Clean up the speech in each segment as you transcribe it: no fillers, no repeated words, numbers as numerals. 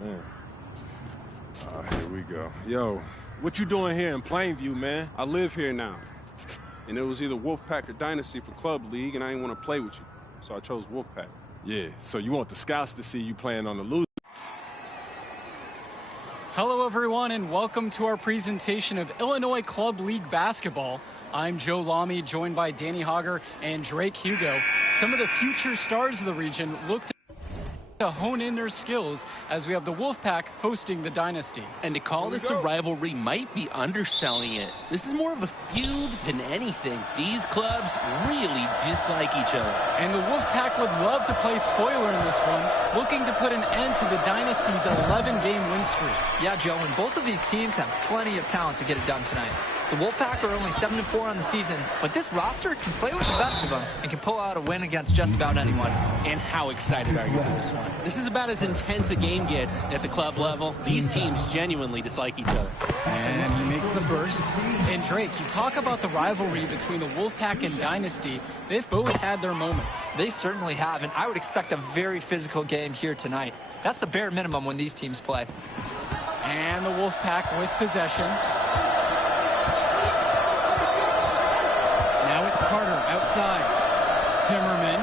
Man. Here we go. Yo, what you doing here in Plainview, man? I live here now. And it was either Wolfpack or Dynasty for Club League, and I didn't want to play with you. So I chose Wolfpack. Yeah, so you want the scouts to see you playing on the loose. Hello, everyone, and welcome to our presentation of Illinois Club League basketball. I'm Joe Lamy, joined by Danny Hogger and Drake Hugo. Some of the future stars of the region look to hone in their skills as we have the Wolfpack hosting the Dynasty. And to call this a rivalry might be underselling it. This is more of a feud than anything. These clubs really dislike each other. And the Wolfpack would love to play spoiler in this one, looking to put an end to the Dynasty's 11-game win streak. Yeah, Joe, and both of these teams have plenty of talent to get it done tonight. The Wolfpack are only 7-4 on the season, but this roster can play with the best of them and can pull out a win against just about anyone. And how excited are you for this one? This is about as intense a game gets at the club level. These teams genuinely dislike each other. And he makes the first. And Drake, you talk about the rivalry between the Wolfpack and Dynasty. They've both had their moments. They certainly have, and I would expect a very physical game here tonight. That's the bare minimum when these teams play. And the Wolfpack with possession. Now it's Carter outside. Timmerman.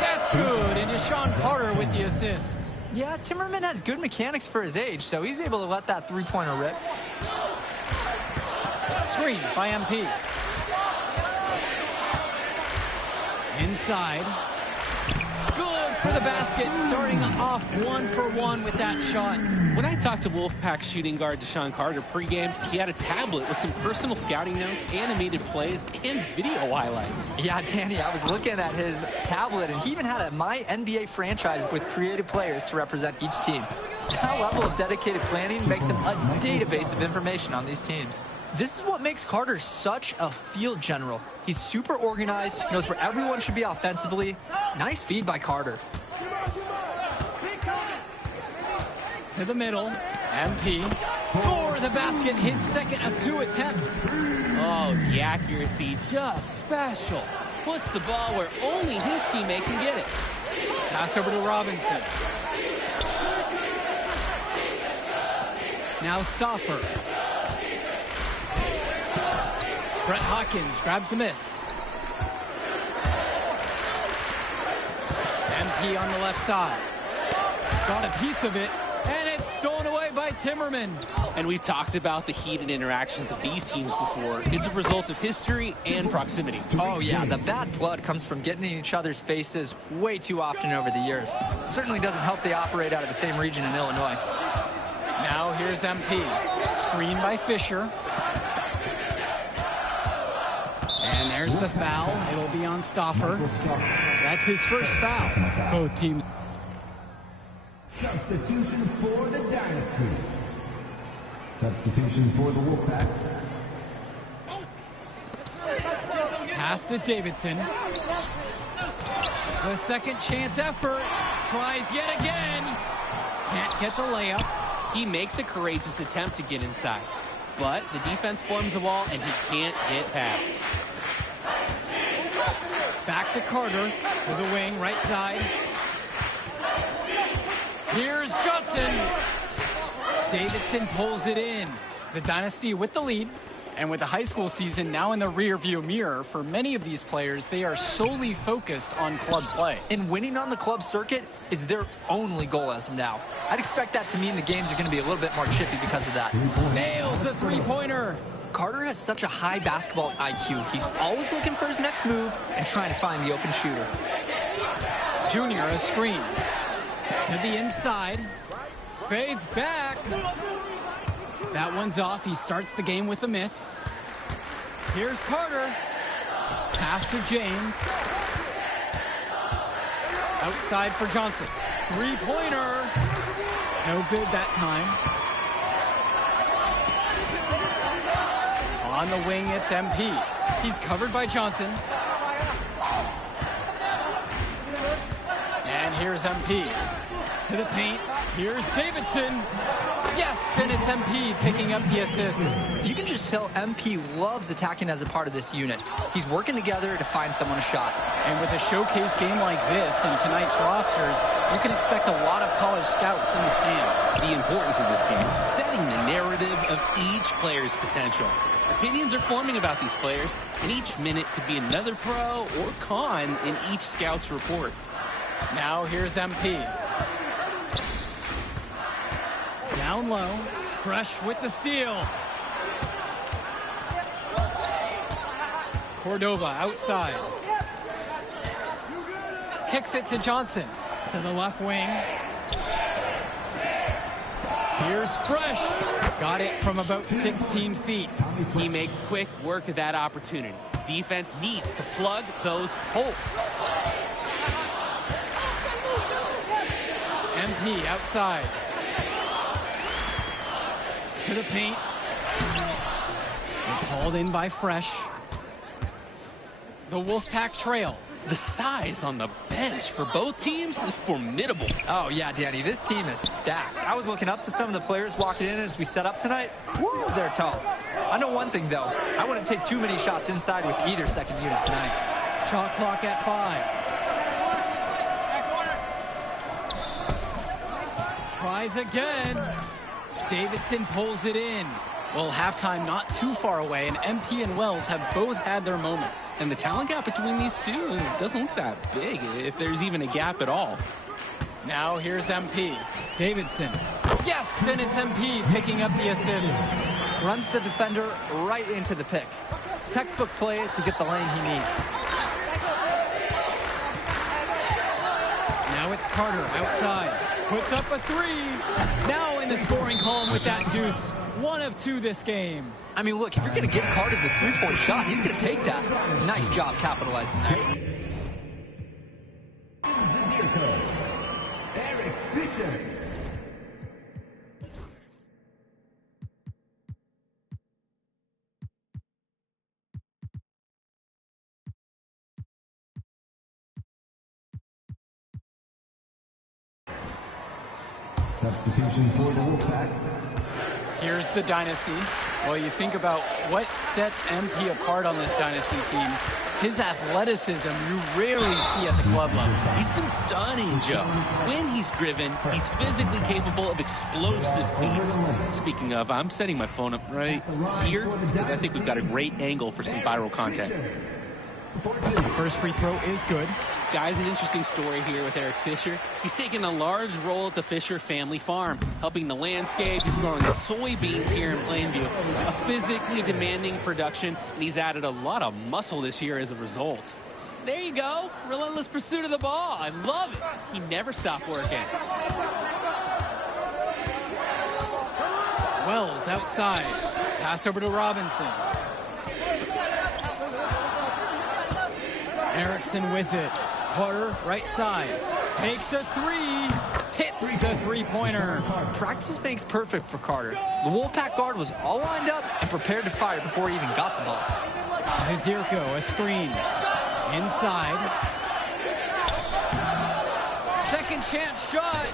That's good. And Deshaun Carter with the assist. Yeah, Timmerman has good mechanics for his age, so he's able to let that three-pointer rip. Screen by MP. Inside. Good for the basket, starting off 1-for-1 with that shot. When I talked to Wolfpack shooting guard Deshaun Carter pregame, he had a tablet with some personal scouting notes, animated plays, and video highlights. Yeah, Danny, I was looking at his tablet, and he even had a My NBA franchise with creative players to represent each team. That level of dedicated planning makes him a database of information on these teams. This is what makes Carter such a field general. He's super organized, knows where everyone should be offensively. Nice feed by Carter. To the middle, MP for the basket, his second of 2 attempts. Oh, the accuracy, just special. Puts the ball where only his teammate can get it. Pass over to Robinson. Now Stauffer. Brett Hawkins grabs the miss. MP on the left side. Got a piece of it, and it's stolen away by Timmerman. And we've talked about the heated interactions of these teams before. It's a result of history and proximity. Oh, yeah, the bad blood comes from getting in each other's faces way too often over the years. Certainly doesn't help they operate out of the same region in Illinois. Now here's MP. Screen by Fisher. And there's the foul. It'll be on Stauffer. That's his first foul. Both teams. Substitution for the Dynasty. Substitution for the Wolfpack. Pass to Davidson. The second chance effort. Tries yet again. Can't get the layup. He makes a courageous attempt to get inside, but the defense forms a wall and he can't get past. Back to Carter to the wing, right side. Here's Johnson. Davidson pulls it in. The Dynasty with the lead. And with the high school season now in the rearview mirror, for many of these players, they are solely focused on club play. And winning on the club circuit is their only goal as of now. I'd expect that to mean the games are going to be a little bit more chippy because of that. Nails the three-pointer. Carter has such a high basketball IQ. He's always looking for his next move and trying to find the open shooter. Junior, a screen. To the inside. Fades back. That one's off. He starts the game with a miss. Here's Carter. Pass to James. Outside for Johnson. Three-pointer. No good that time. On the wing, it's MP. He's covered by Johnson. And here's MP. To the paint. Here's Davidson. Yes, and it's MP picking up the assist. You can just tell MP loves attacking as a part of this unit. He's working together to find someone a shot. And with a showcase game like this in tonight's rosters, you can expect a lot of college scouts in the stands. The importance of this game, setting the narrative of each player's potential. Opinions are forming about these players, and each minute could be another pro or con in each scout's report. Now here's MP. Down low, Fresh with the steal. Cordova outside. Kicks it to Johnson. To the left wing. Here's Fresh. Got it from about 16 feet. He makes quick work of that opportunity. Defense needs to plug those holes. MP outside. To the paint. It's hauled in by Fresh. The Wolfpack trail. The size on the bench for both teams is formidable. Oh, yeah, Danny, this team is stacked. I was looking up to some of the players walking in as we set up tonight. Woo, they're tall. I know one thing, though. I wouldn't take too many shots inside with either second unit tonight. Shot clock at 5. Tries again. Davidson pulls it in. Well, halftime not too far away, and MP and Wells have both had their moments. And the talent gap between these two doesn't look that big, if there's even a gap at all. Now here's MP. Davidson. Yes, and it's MP picking up the assist. Runs the defender right into the pick. Textbook play to get the lane he needs. Now it's Carter outside. Puts up a 3. Now in the scoring column with that deuce. 1 of 2 this game. I mean, look, if you're going to give Carter the three-point shot, he's going to take that. Nice job capitalizing there. Eric Fisher. Substitution for the Wolfpack. Here's the dynasty. Well, you think about what sets MP apart on this dynasty team. His athleticism you rarely see at the club level. He's been stunning, Joe. When he's driven, he's physically capable of explosive feats. Speaking of, I'm setting my phone up right here because I think we've got a great angle for some viral content. First free throw is good. Guys, an interesting story here with Eric Fisher. He's taken a large role at the Fisher family farm, helping the landscape. He's growing soybeans here in Plainview. A physically demanding production, and he's added a lot of muscle this year as a result. There you go. Relentless pursuit of the ball. I love it. He never stopped working. Wells outside. Pass over to Robinson. Erickson with it. Carter, right side. Takes a 3. Hits the three-pointer. Practice makes perfect for Carter. The Wolfpack guard was all lined up and prepared to fire before he even got the ball. Zadirko, a screen. Inside. Second chance shot.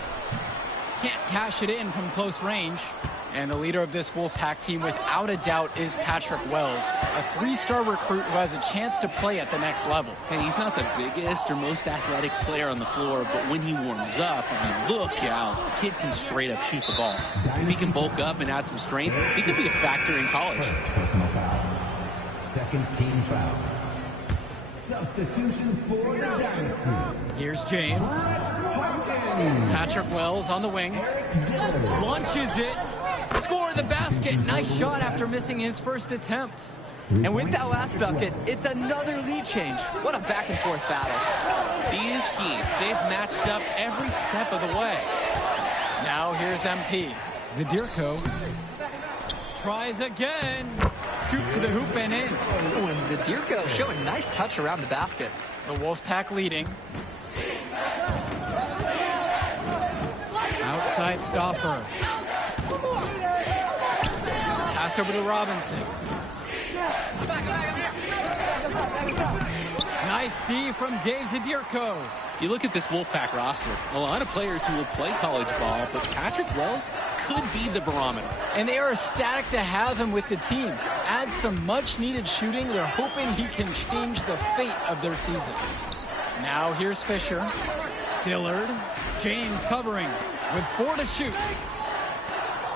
Can't cash it in from close range. And the leader of this Wolfpack team, without a doubt, is Patrick Wells, a 3-star recruit who has a chance to play at the next level. Hey, he's not the biggest or most athletic player on the floor, but when he warms up, I mean, look out. The kid can straight up shoot the ball. If he can bulk up and add some strength, he could be a factor in college. First personal foul. Second team foul. Substitution for the dynasty. Here's James. Patrick Wells on the wing. Launches it. Score the basket. Nice shot after missing his first attempt. And with that last bucket, it's another lead change. What a back-and-forth battle. These teams, they've matched up every step of the way. Now here's MP. Zadirko tries again. Scoop to the hoop and in. Oh, and Zadirko showing a nice touch around the basket. The Wolfpack leading. Outside Stauffer. Pass over to Robinson. Nice D from Dave Zadirko. You look at this Wolfpack roster, a lot of players who will play college ball, but Patrick Wells could be the barometer. And they are ecstatic to have him with the team. Adds some much-needed shooting. They're hoping he can change the fate of their season. Now here's Fisher. Dillard. James covering with 4 to shoot.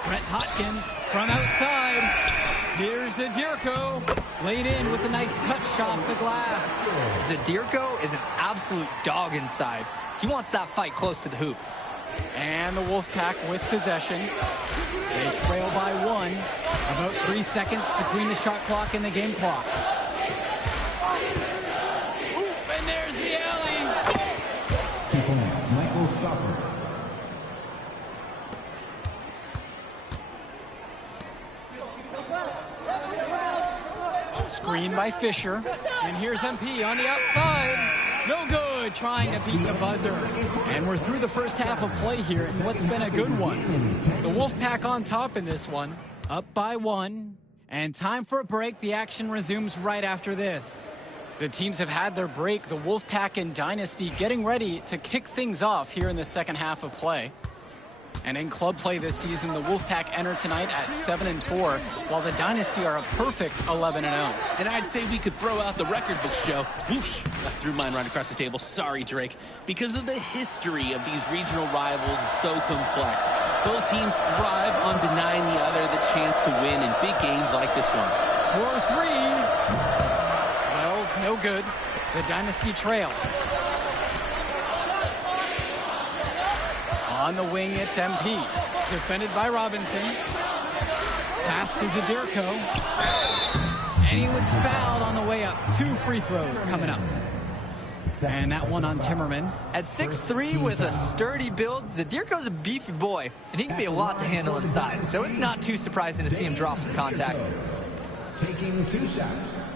Brett Hotkins from outside. Here's Zadirko. Laid in with a nice touch shot off the glass. Zadirko is an absolute dog inside. He wants that fight close to the hoop. And the Wolfpack with possession. They trail by 1. About 3 seconds between the shot clock and the game clock. And there's the alley. 2 points, Michael Stopper. Screen by Fisher. And here's MP on the outside. No good, trying to beat the buzzer. And we're through the first half of play here in what's been a good one. The Wolfpack on top in this one, up by 1. And time for a break. The action resumes right after this. The teams have had their break. The Wolfpack and Dynasty getting ready to kick things off here in the second half of play. And in club play this season, the Wolfpack enter tonight at 7-4, while the Dynasty are a perfect 11-0. And I'd say we could throw out the record books, Joe. Whoosh! I threw mine right across the table. Sorry, Drake. Because of the history of these regional rivals is so complex. Both teams thrive on denying the other the chance to win in big games like this one. 4-3. Wells, no good. The Dynasty trail. On the wing, it's MP. Defended by Robinson. Pass to Zadirko. And he was fouled on the way up. 2 free throws coming up. And that one on Timmerman. At 6'3" with a sturdy build, Zadirko's a beefy boy, and he can be a lot to handle inside. So it's not too surprising to see him draw some contact. Taking 2 shots.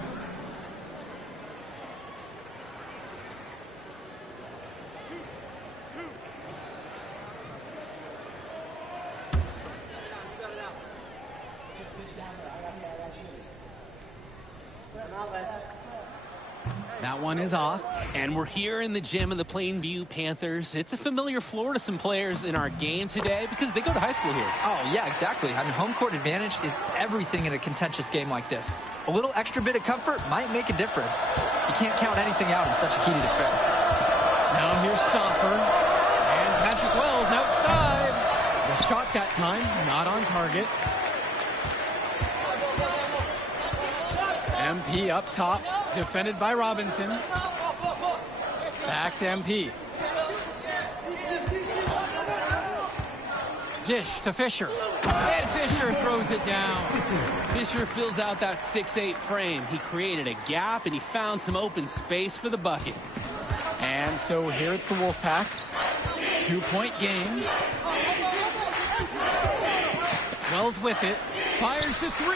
That one is off. And we're here in the gym of the Plainview Panthers. It's a familiar floor to some players in our game today because they go to high school here. Oh, yeah, exactly. I mean, home court advantage is everything in a contentious game like this. A little extra bit of comfort might make a difference. You can't count anything out in such a heated affair. Now here's Stopper. And Patrick Wells outside. The shot that time, not on target. MP up top, defended by Robinson. Back to MP. Dish to Fisher. And Fisher throws it down. Fisher fills out that 6'8" frame. He created a gap and he found some open space for the bucket. And so here it's the Wolfpack. 2-point game. Wells with it. Fires the 3.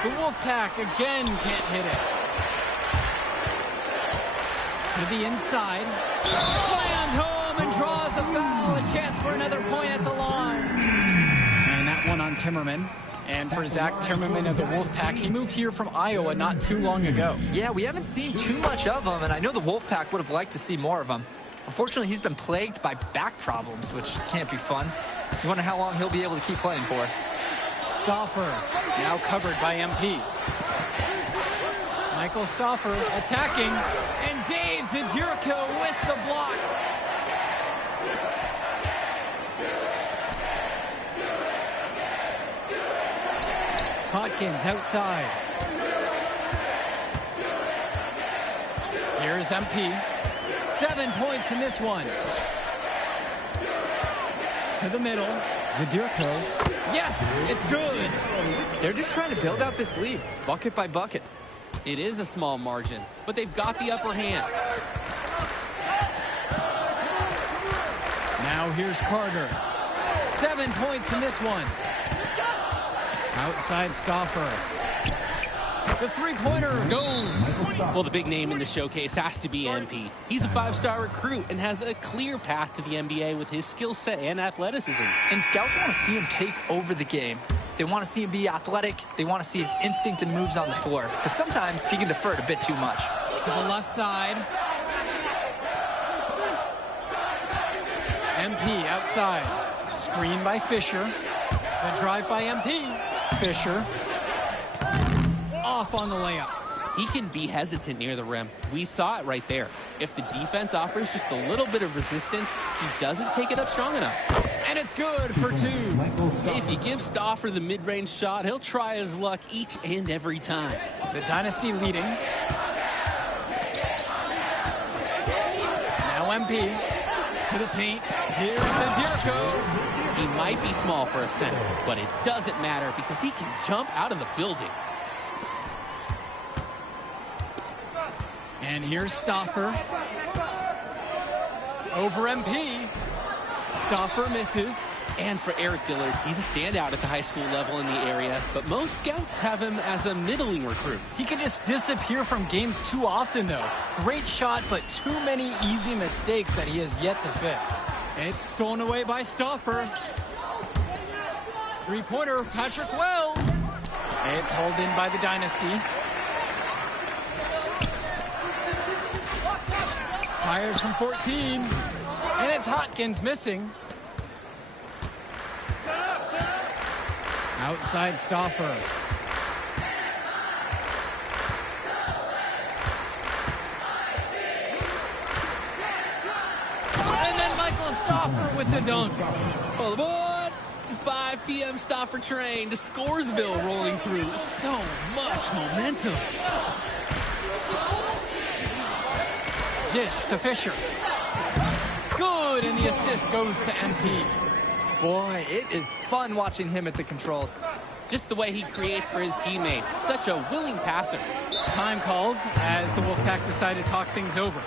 The Wolfpack again can't hit it. To the inside. Slammed home and draws the foul. A chance for another point at the line. And that one on Timmerman. And for Zach Timmerman of the Wolfpack, he moved here from Iowa not too long ago. Yeah, we haven't seen too much of him, and I know the Wolfpack would have liked to see more of him. Unfortunately, he's been plagued by back problems, which can't be fun. You wonder how long he'll be able to keep playing for. Stauffer, now covered by MP. Michael Stauffer attacking, and Dave Zadirko with the block. Hotkins outside. Here's MP. 7 points in this one. To the middle. Zadirko. Yes, it's good. They're just trying to build out this lead, bucket by bucket. It is a small margin, but they've got the upper hand. Now here's Carter. 7 points in this one. Outside Stauffer. The three-pointer goes. Well, the big name in the showcase has to be MP. He's a 5-star recruit and has a clear path to the NBA with his skill set and athleticism. And scouts want to see him take over the game. They want to see him be athletic. They want to see his instinct and moves on the floor. Because sometimes he can defer it a bit too much. To the left side. MP outside. Screen by Fisher. The drive by MP. Fisher. Off on the layup. He can be hesitant near the rim. We saw it right there. If the defense offers just a little bit of resistance, he doesn't take it up strong enough. And it's good for 2. If you give Stauffer the mid-range shot, he'll try his luck each and every time. The Dynasty leading. Now MP to the paint. Here's the Jericho. He might be small for a center, but it doesn't matter because he can jump out of the building. And here's Stauffer. Over MP. Stauffer misses. And for Eric Dillard, he's a standout at the high school level in the area, but most scouts have him as a middling recruit. He can just disappear from games too often, though. Great shot, but too many easy mistakes that he has yet to fix. It's stolen away by Stauffer. Three-pointer, Patrick Wells. It's hauled in by the Dynasty. Fires from 14. And it's Hotkins missing. Outside Stauffer. And then Michael Stauffer with the dunk. Well, aboard! 5 p.m. Stauffer train to Scoresville rolling through. So much momentum. Dish to Fisher. Good, and the assist goes to MP. Boy, it is fun watching him at the controls. Just the way he creates for his teammates. Such a willing passer. Time called as the Wolfpack decide to talk things over.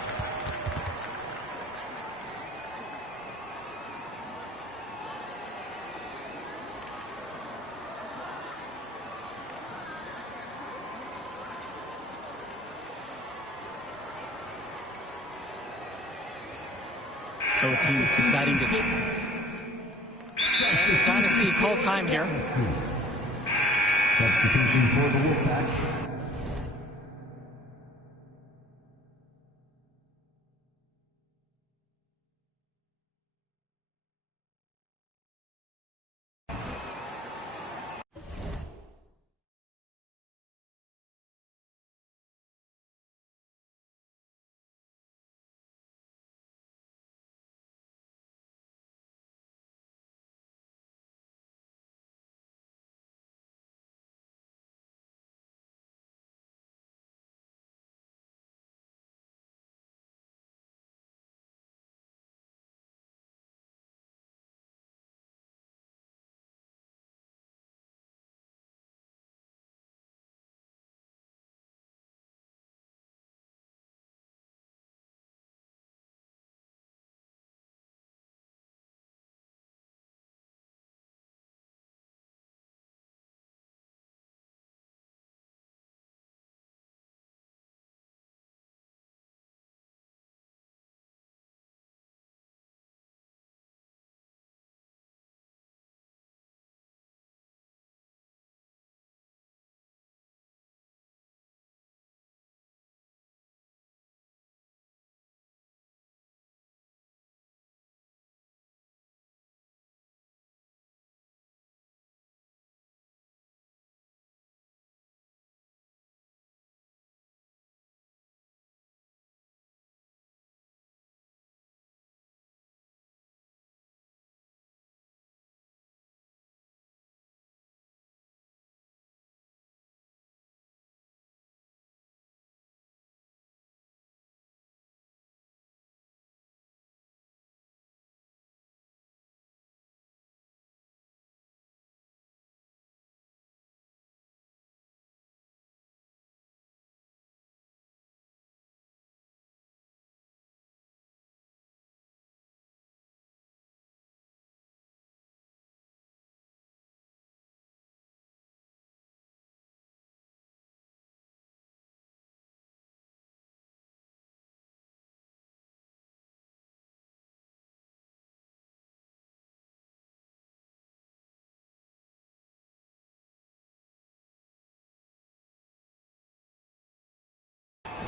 Both teams deciding to... Dynasty call time here. Substitution for the Wolfpack.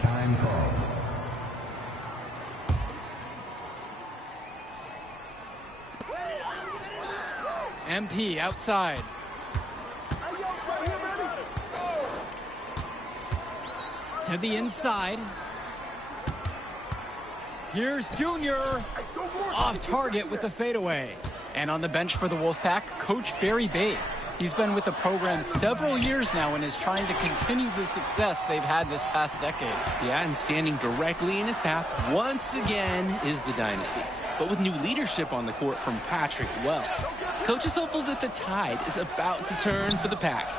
Time call. MP outside. To the inside. Here's Junior. Off target with the fadeaway. And on the bench for the Wolfpack, Coach Barry Bay. He's been with the program several years now and is trying to continue the success they've had this past decade. Yeah, and standing directly in his path once again is the Dynasty. But with new leadership on the court from Patrick Wells, Coach is hopeful that the tide is about to turn for the Pack.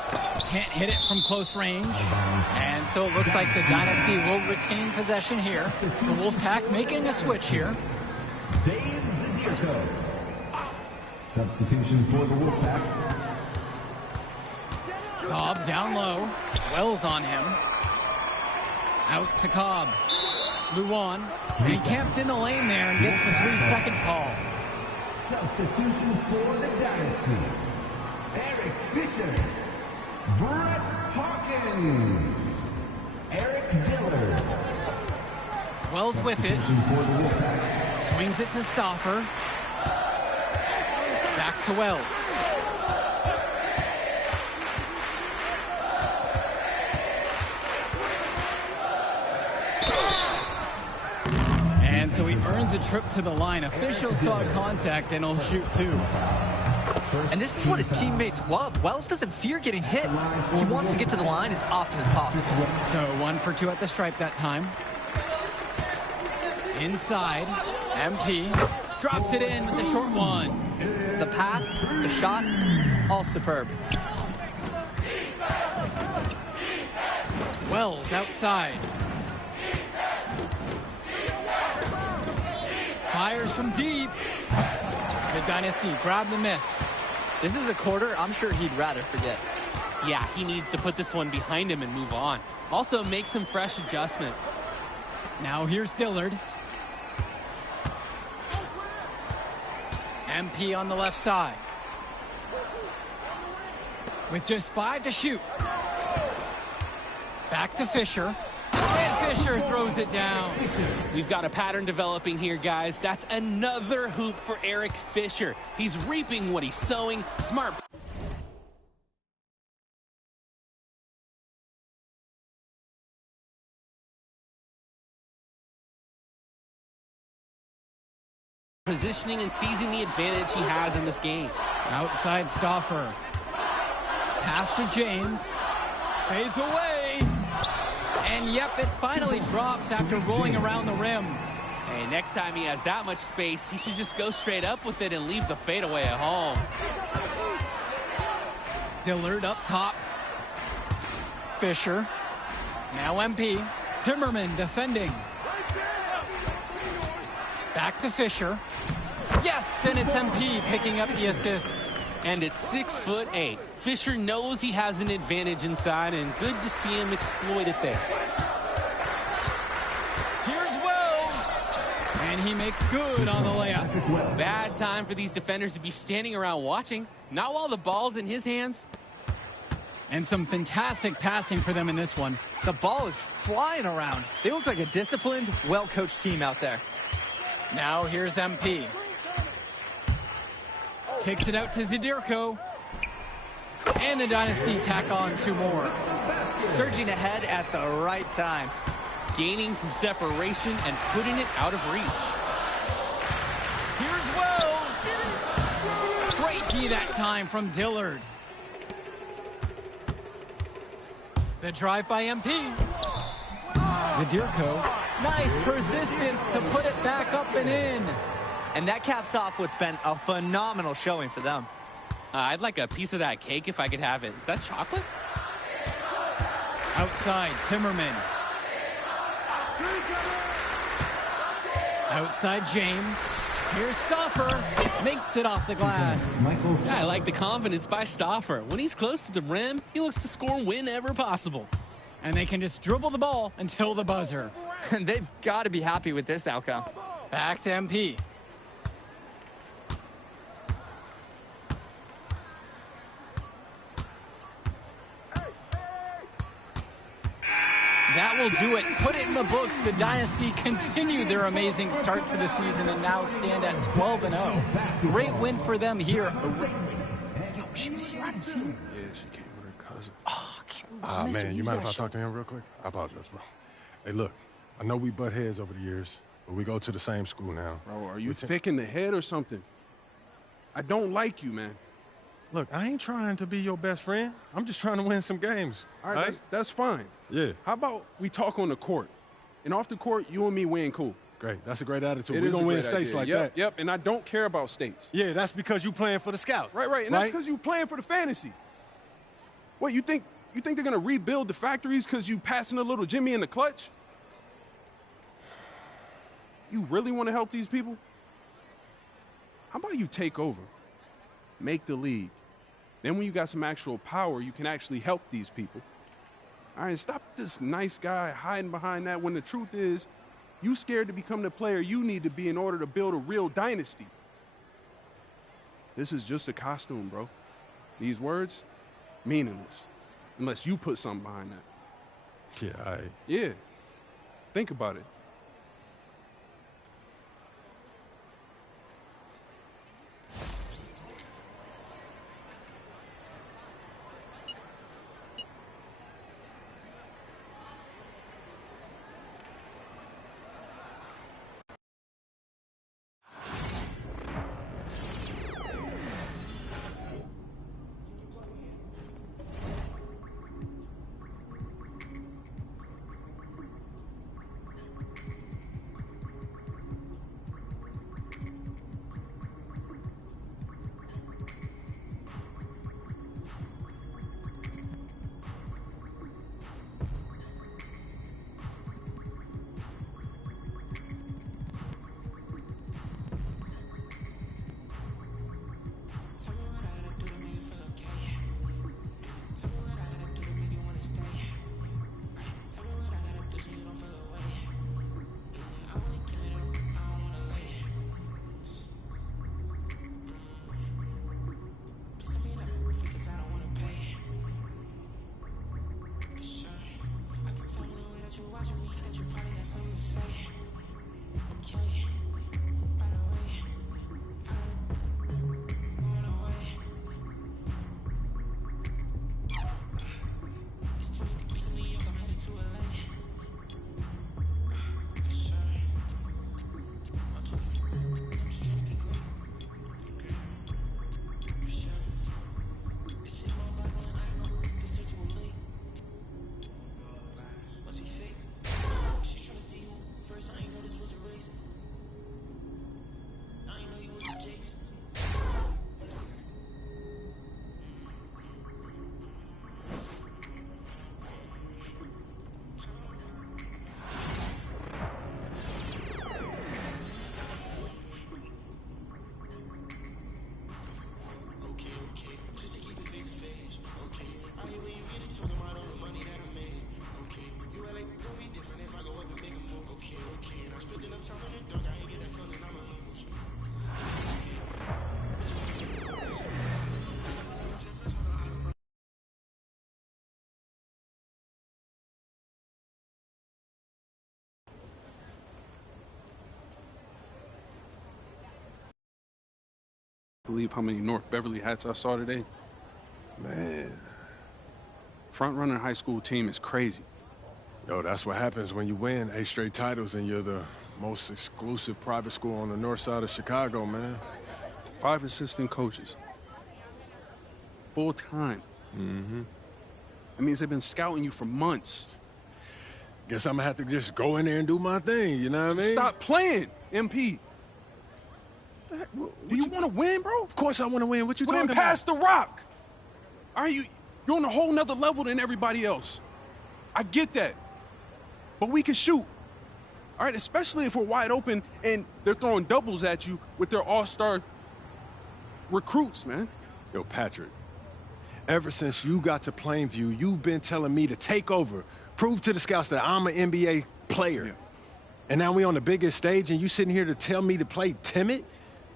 Can't hit it from close range. And so it looks like the Dynasty will retain possession here. The Wolfpack making a switch here. Dave Zadirko. Substitution for the Wolfpack. Cobb down low. Wells on him. Out to Cobb. Luan. And he camped in the lane there and gets the 3-second call. Substitution for the Dynasty. Eric Fisher. Brett Hawkins. Eric Dillard. Wells with it. Substitution for the Wolfpack. Swings it to Stauffer. Back to Wells. And so he earns a trip to the line. Officials saw contact and he'll shoot two. And this is what his teammates love. Wells doesn't fear getting hit. He wants to get to the line as often as possible. So 1 for 2 at the stripe that time. Inside, MP drops it in with the short one. The pass, the shot, all superb. Wells outside. Fires from deep. The Dynasty grab the miss. This is a quarter I'm sure he'd rather forget. Yeah, he needs to put this one behind him and move on. Also, make some fresh adjustments. Now here's Dillard. MP on the left side. With just 5 to shoot. Back to Fisher. And Fisher throws it down. We've got a pattern developing here, guys. That's another hoop for Eric Fisher. He's reaping what he's sowing. Smart. Positioning and seizing the advantage he has in this game. Outside Stauffer. Pass to James. Fades away. And yep, it finally drops after rolling around the rim. Hey, next time he has that much space, he should just go straight up with it and leave the fadeaway at home. Dillard up top. Fisher. Now MP. Timmerman defending. Back to Fisher. Yes, and it's MP picking up the assist. And it's 6'8". Fisher knows he has an advantage inside, and good to see him exploit it there. Here's Wells. And he makes good on the layup. Bad time for these defenders to be standing around watching. Not while the ball's in his hands. And some fantastic passing for them in this one. The ball is flying around. They look like a disciplined, well-coached team out there. Now here's MP. Kicks it out to Zadirko. And the Dynasty tack on 2 more. Surging ahead at the right time. Gaining some separation and putting it out of reach. Here's Wells. Great D that time from Dillard. The drive by MP. Zadirko. Nice persistence to put it back up and in. And that caps off what's been a phenomenal showing for them. I'd like a piece of that cake if I could have it. Is that chocolate? Outside, Timmerman. Outside, James. Here's Stauffer. Makes it off the glass. Yeah, I like the confidence by Stauffer. When he's close to the rim, he looks to score whenever possible. And they can just dribble the ball until the buzzer. And they've got to be happy with this outcome. Back to MP. That will do it. Put it in the books. The Dynasty continued their amazing start to the season and now stand at 12-0. Great win for them here. Yo, she was here. I didn't see her. Yeah, she came with her cousin. Oh, I can't Man, you mind if I talk to him real quick? I apologize, bro. Hey, look, I know we butt heads over the years, but we go to the same school now. Bro, are you thick in the head or something? I don't like you, man. Look, I ain't trying to be your best friend. I'm just trying to win some games. All right, that's fine. Yeah. How about we talk on the court? And off the court, you and me win cool. Great. That's a great attitude. It We're is going a to win great states idea. like Yep, that. Yep, and I don't care about states. Yeah, that's because you playing for the Scouts. Right, and that's because you playing for the fantasy. What, you think they're going to rebuild the factories because you passing a little Jimmy in the clutch? You really want to help these people? How about you take over, make the league? Then when you got some actual power, you can actually help these people. All right, stop this nice guy hiding behind that when the truth is, you scared to become the player you need to be in order to build a real dynasty. This is just a costume, bro. These words, meaningless, unless you put something behind that. Yeah, Yeah, think about it. Believe how many North Beverly hats I saw today? Man. Front runner high school team is crazy. Yo, that's what happens when you win 8 straight titles and you're the most exclusive private school on the north side of Chicago, man. 5 assistant coaches. Full time. Mm-hmm. That means they've been scouting you for months. Guess I'm gonna have to just go in there and do my thing, you know what I mean? Stop playing, MP. Do you want to win, bro? Of course I want to win. What you Well, talking then about? pass the rock. All right, you're on a whole nother level than everybody else. I get that. But we can shoot. All right, especially if we're wide open and they're throwing doubles at you with their all-star recruits, man. Yo, Patrick, ever since you got to Plainview, you've been telling me to take over, prove to the scouts that I'm an NBA player. Yeah. And now we on the biggest stage and you sitting here to tell me to play timid?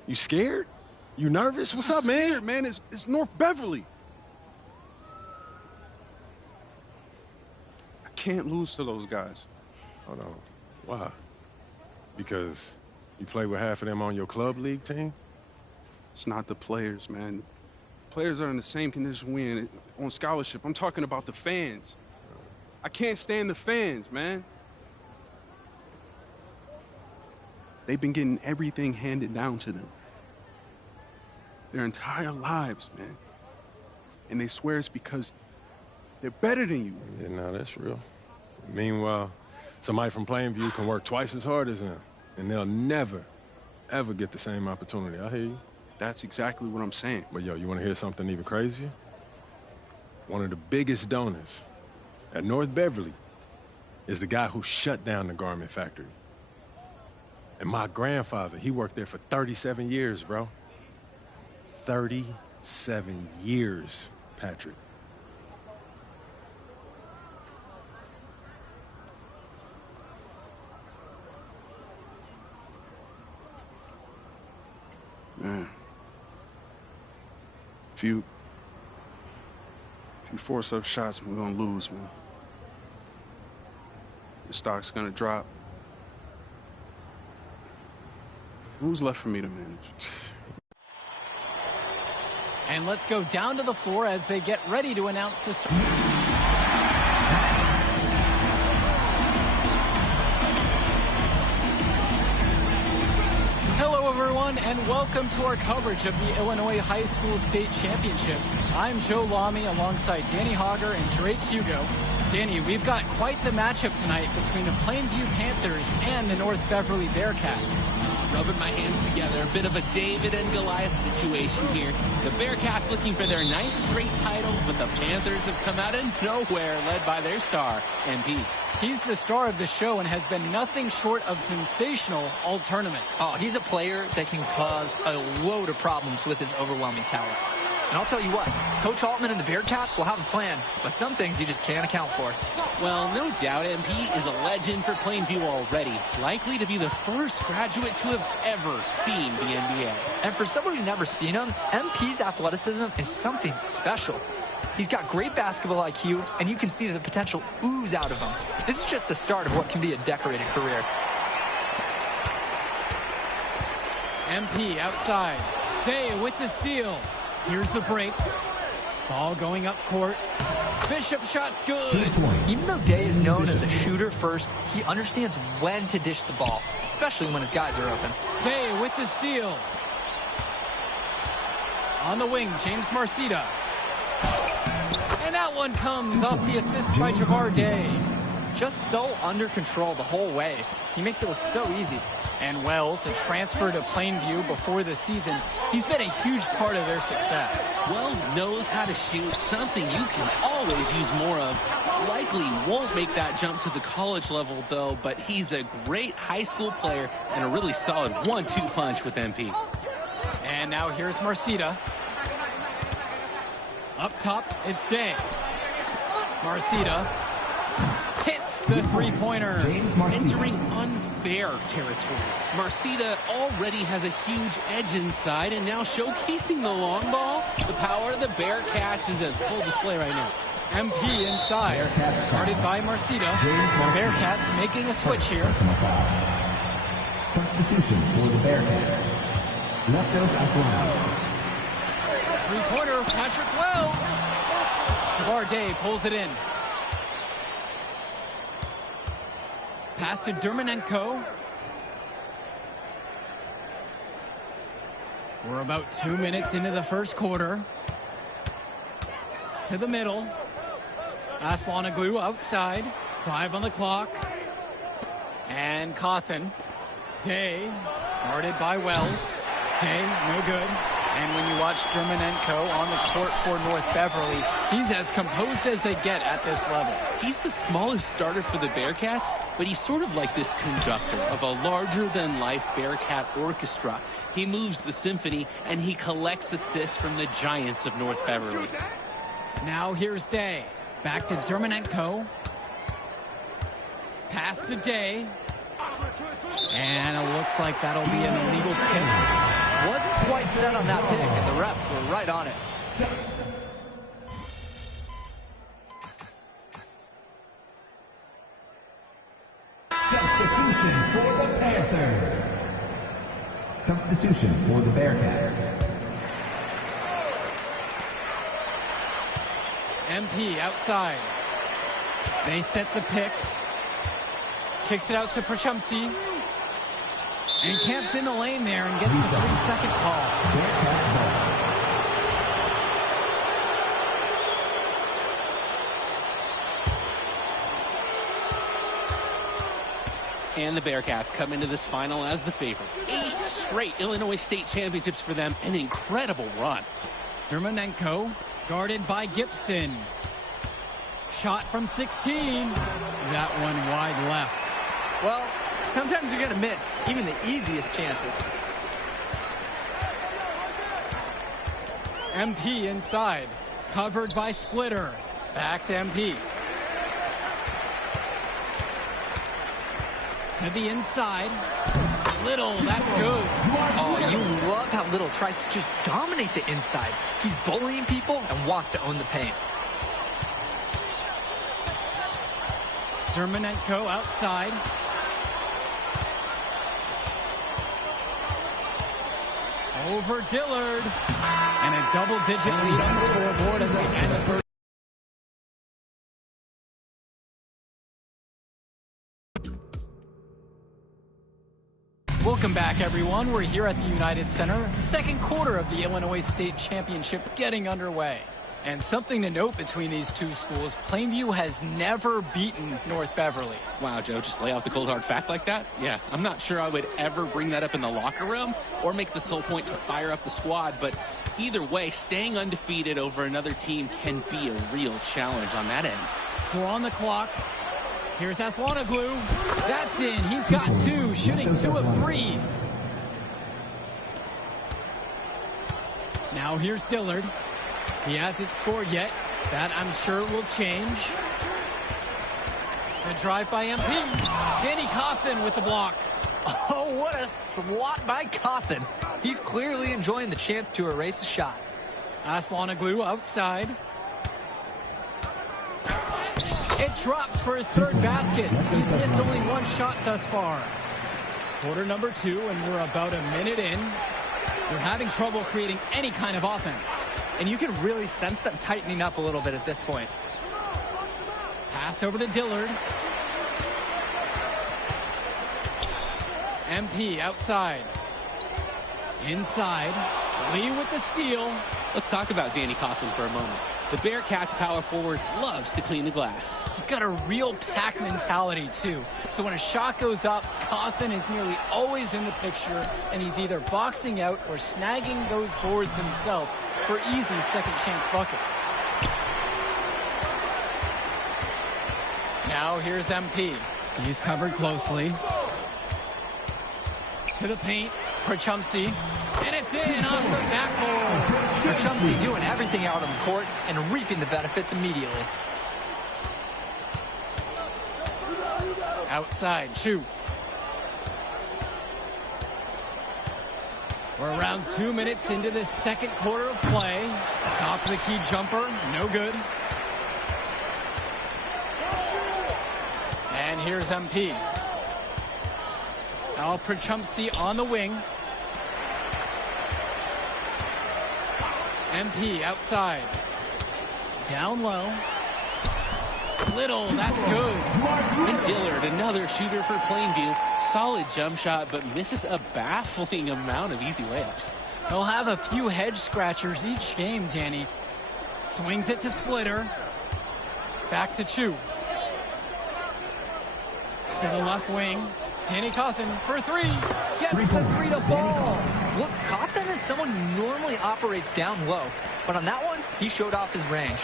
You scared? You nervous? What's up, man? Scared, man. It's North Beverly. I can't lose to those guys. Hold on. Why? Because you play with half of them on your club league team? It's not the players, man. Players are in the same condition we in on scholarship. I'm talking about the fans. I can't stand the fans, man. They've been getting everything handed down to them their entire lives, man. And they swear it's because they're better than you. Yeah, no, that's real. Meanwhile, somebody from Plainview can work twice as hard as them, and they'll never, ever get the same opportunity. I hear you. That's exactly what I'm saying. But yo, you want to hear something even crazier? One of the biggest donors at North Beverly is the guy who shut down the garment factory. And my grandfather, he worked there for 37 years, bro. 37 years, Patrick. Man. If you force up shots, we're gonna lose, man. The stock's gonna drop. Who's left for me to manage? And let's go down to the floor as they get ready to announce the start. Hello, everyone, and welcome to our coverage of the Illinois High School State Championships. I'm Joe Lamy alongside Danny Hogger and Drake Hugo. Danny, we've got quite the matchup tonight between the Plainview Panthers and the North Beverly Bearcats. Rubbing my hands together, a bit of a David and Goliath situation here. The Bearcats looking for their 9th straight title, but the Panthers have come out of nowhere, led by their star, MP. He's the star of the show and has been nothing short of sensational all tournament. Oh, he's a player that can cause a load of problems with his overwhelming talent. And I'll tell you what, Coach Altman and the Bearcats will have a plan, but some things you just can't account for. Well, no doubt MP is a legend for Plainview already, likely to be the first graduate to have ever seen the NBA. And for someone who's never seen him, MP's athleticism is something special. He's got great basketball IQ, and you can see the potential ooze out of him. This is just the start of what can be a decorated career. MP outside. Day with the steal. Here's the break. Ball going up court. Bishop shot's good. Even though Day is known as a shooter first, he understands when to dish the ball, especially when his guys are open. Day with the steal. On the wing, James Marcita. And that one comes off the assist by Javar Day. Just so under control the whole way. He makes it look so easy. And Wells, a transfer to Plainview before the season, he's been a huge part of their success. Wells knows how to shoot, something you can always use more of. Likely won't make that jump to the college level, though, but he's a great high school player and a really solid 1-2 punch with MP. And now here's Marcita. Up top, it's Day. Marcita hits the three-pointer. Entering unfair territory. Marcita already has a huge edge inside, and now showcasing the long ball. The power of the Bearcats is at full display right now. MP inside, guarded by Marcita. Bearcats making a switch here. Substitution for the Bearcats. Leftos Aslan. Three-pointer, Patrick Wells. Javar Day pulls it in. Pass to Dermanenko. We're about 2 minutes into the first quarter. To the middle. Aslanoglu outside. 5 on the clock. And Cawthon. Day, guarded by Wells. Day, no good. And when you watch Dermanenko on the court for North Beverly, he's as composed as they get at this level. He's the smallest starter for the Bearcats, but he's sort of like this conductor of a larger-than-life Bearcat orchestra. He moves the symphony, and he collects assists from the giants of North Beverly. Now here's Day. Back to Dermanenko. Pass to Day. And it looks like that'll be an illegal kick. Wasn't quite set on that pick, and the refs were right on it. Substitution for the Panthers. Substitution for the Bearcats. MP outside. They set the pick. Kicks it out to Prachumsi. And he camped in the lane there and gets the 3-second call. Bearcats ball. And the Bearcats come into this final as the favorite. 8 straight Illinois State championships for them. An incredible run. Dermonenko guarded by Gibson. Shot from 16. That one wide left. Well, sometimes you're going to miss even the easiest chances. MP inside. Covered by Splitter. Back to MP. To the inside. Little, that's good. Oh, you love how Little tries to just dominate the inside. He's bullying people and wants to own the paint. Dermonenko outside. Over Dillard. And a double-digit lead on the scoreboard as we end the third. Welcome back, everyone. We're here at the United Center. Second quarter of the Illinois State Championship getting underway. And something to note between these two schools, Plainview has never beaten North Beverly. Wow, Joe, just lay out the cold hard fact like that? Yeah, I'm not sure I would ever bring that up in the locker room or make the sole point to fire up the squad, but either way, staying undefeated over another team can be a real challenge on that end. 4 on the clock. Here's Aslanoglu. That's in. He's got 2, shooting 2 of 3. Now here's Dillard. He hasn't scored yet. That, I'm sure, will change. The drive by MP. Danny Coffin with the block. Oh, what a swat by Coffin. He's clearly enjoying the chance to erase a shot. Aslanoglu outside. It drops for his 3rd basket. He's missed only 1 shot thus far. Quarter number 2, and we're about a minute in. They're having trouble creating any kind of offense. And you can really sense them tightening up a little bit at this point. Pass over to Dillard. MP outside. Inside. Lee with the steal. Let's talk about Danny Coffin for a moment. The Bearcats power forward loves to clean the glass. He's got a real pack mentality, too. So when a shot goes up, Coffin is nearly always in the picture, and he's either boxing out or snagging those boards himself for easy second-chance buckets. Now here's MP. He's covered closely. To the paint, Prachumsey. And it's in off the backboard. Prachumsey doing everything out on the court and reaping the benefits immediately. Outside, Chu. We're around 2 minutes into the second quarter of play. Top of the key jumper, no good. And here's MP. Al Prachumsey on the wing. MP outside. Down low. Little, that's good. And Dillard, another shooter for Plainview. Solid jump shot, but misses a baffling amount of easy layups. They'll have a few head scratchers each game, Danny. Swings it to Splitter. Back to Chu. To the left wing. Danny Coffin for 3. Gets the 3 to fall. Look, Coffin is someone who normally operates down low, but on that one, he showed off his range.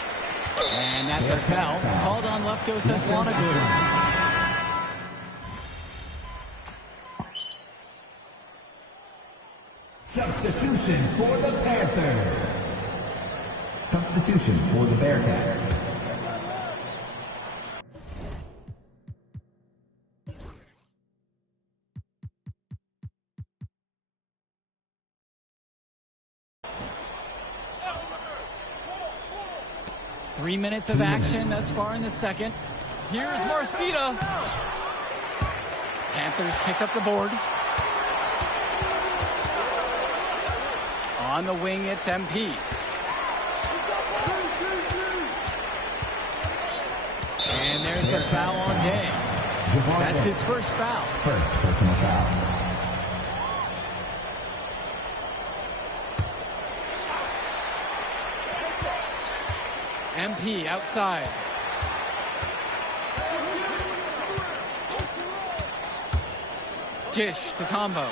And that's a foul. Called on Lefko Aslanoglu. Substitution for the Panthers. Substitution for the Bearcats. Three minutes of action thus far in the second. Here's Marcita. Panthers pick up the board. On the wing, it's MP. And there's the foul on Day. That's his first foul. First personal foul. MP outside. Dish to Tombo.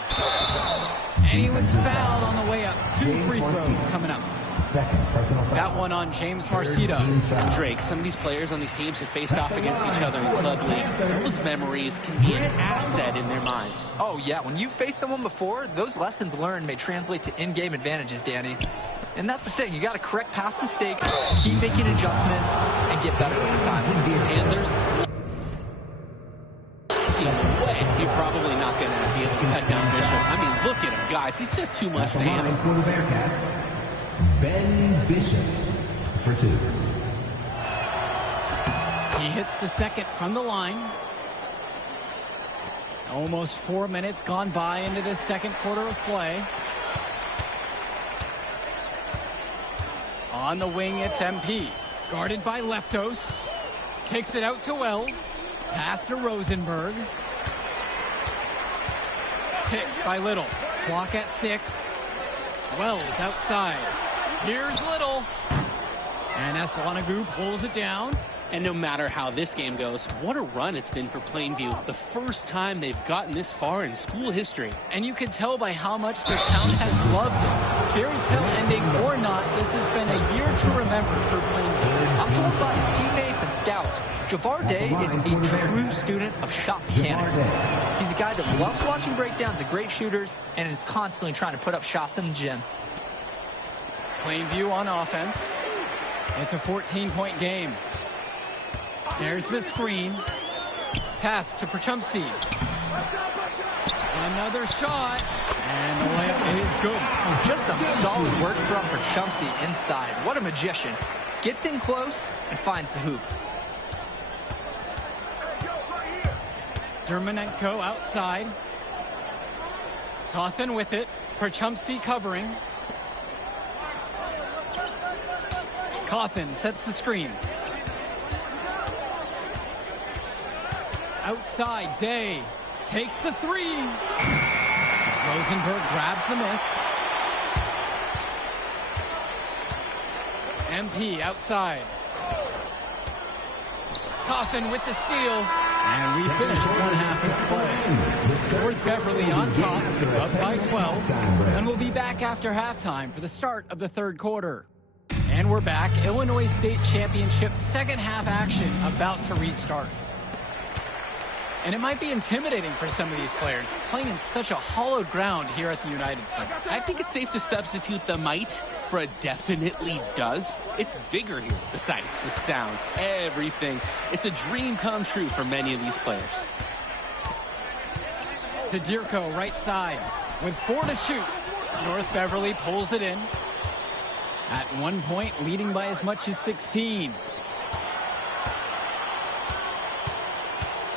And he was fouled on the way up. 2 free throws coming up. Second personal foul. That one on James Marcito. Drake, some of these players on these teams have faced off against each other in Club League. Those memories can be an asset in their minds. Oh, yeah. When you faced someone before, those lessons learned may translate to in-game advantages, Danny. And that's the thing. You got to correct past mistakes, keep making adjustments, and get better over time. Panthers you're probably not going to be able to cut down Bishop. I mean, look at him, guys. He's just too much to handle. For the Bearcats, Ben Bishop for 2. He hits the second from the line. Almost 4 minutes gone by into this second quarter of play. On the wing, it's MP. Guarded by Leftos. Kicks it out to Wells. Pass to Rosenberg. Picked by Little. Clock at 6. Wells outside. Here's Little. And Eslanagu pulls it down. And no matter how this game goes, what a run it's been for Plainview. The first time they've gotten this far in school history. And you can tell by how much the town has loved it. Fairy tale ending or not, this has been a year to remember for Plainview. I'm told by his teammates and scouts, Javar Day is a true student of shot mechanics. He's a guy that loves watching breakdowns of great shooters and is constantly trying to put up shots in the gym. Plainview on offense. It's a 14-point game. There's the screen. Pass to Perchumsey. Another shot. And the layup is good. Just some solid work from Perchumsey inside. What a magician. Gets in close and finds the hoop. Dermanenko outside. Cawthon with it. Perchumsey covering. Cawthon sets the screen. Outside, Day takes the 3. Rosenberg grabs the miss. MP outside. Cawthon with the steal. And we finish one half of play. North Beverly on top, up by 12. And we'll be back after halftime for the start of the third quarter. And we're back. Illinois State Championship second half action about to restart. And it might be intimidating for some of these players, playing in such a hollowed ground here at the United Center. I think it's safe to substitute the might for a definitely does. It's bigger here. The sights, the sounds, everything. It's a dream come true for many of these players. Zadirko right side with 4 to shoot. North Beverly pulls it in. At 1 point, leading by as much as 16.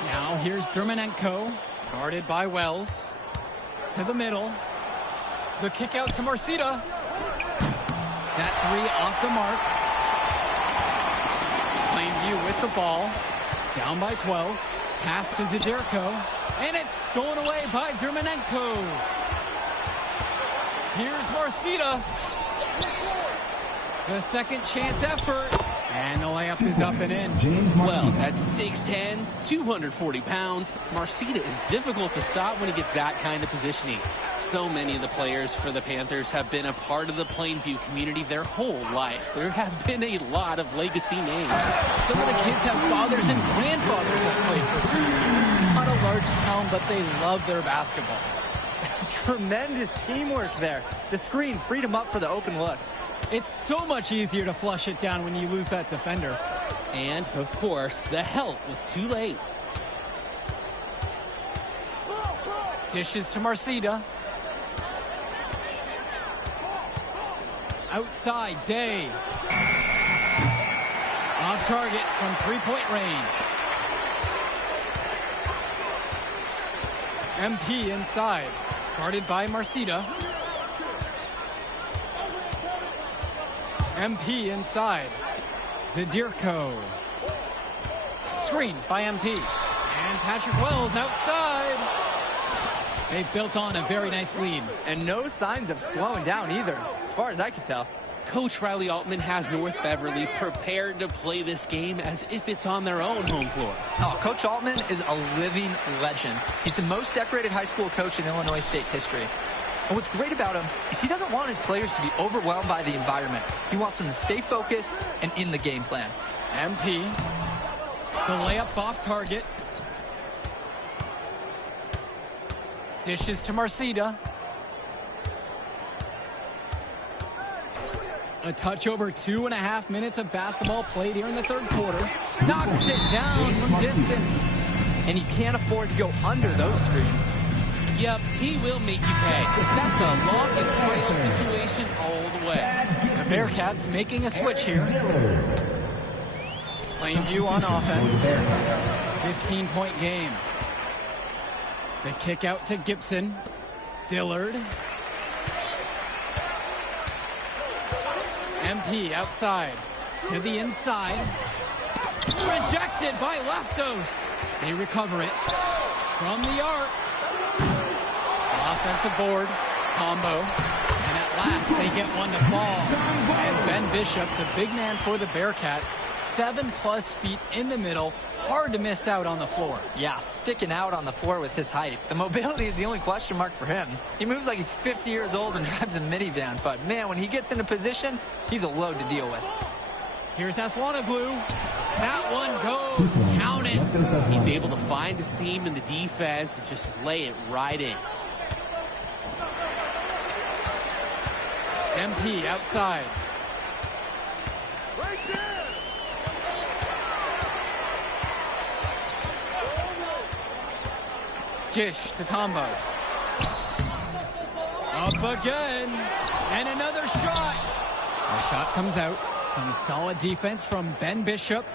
Now here's Dermanenko, guarded by Wells. To the middle. The kick out to Marcita. That 3 off the mark. Plainview with the ball. Down by 12. Pass to Zadirko. And it's stolen away by Dermanenko. Here's Marcita. The second chance effort. And the layup is up and in. Well, at 6'10", 240 pounds, Marcita is difficult to stop when he gets that kind of positioning. So many of the players for the Panthers have been a part of the Plainview community their whole life. There have been a lot of legacy names. Some of the kids have fathers and grandfathers that played for Plainview. It's not a large town, but they love their basketball. Tremendous teamwork there. The screen freed him up for the open look. It's so much easier to flush it down when you lose that defender. And, of course, the help was too late. Dishes to Marcita. Outside, Day. Off target from 3-point range. MP inside. Guarded by Marcita. MP inside. Zadirko. Screen by MP. And Patrick Wells outside. They built on a very nice lead. And no signs of slowing down either, as far as I could tell. Coach Riley Altman has North Beverly prepared to play this game as if it's on their own home floor. Oh, Coach Altman is a living legend. He's the most decorated high school coach in Illinois state history. And what's great about him is he doesn't want his players to be overwhelmed by the environment. He wants them to stay focused and in the game plan. MP, the layup off target. Dishes to Marcida. A touch over 2.5 minutes of basketball played here in the third quarter. Knocks it down from distance. And he can't afford to go under those screens. Yep, he will make you pay. That's a lock and trail situation all the way. The Bearcats making a switch here. Plainview on offense. 15-point game. The kick out to Gibson. Dillard. MP outside. To the inside. Rejected by Leftos. They recover it. From the arc. Offensive board. Tombo. And at last they get one to fall. And Ben Bishop, the big man for the Bearcats, 7+ feet in the middle. Hard to miss out on the floor. Yeah, sticking out on the floor with his height. The mobility is the only question mark for him. He moves like he's 50 years old and drives a minivan, but man, when he gets into position, he's a load to deal with. Here's Aslanoglu. That one goes. Count it. He's able to find a seam in the defense and just lay it right in. MP outside. Gish to Tombo. Up again. And another shot. The shot comes out. Some solid defense from Ben Bishop.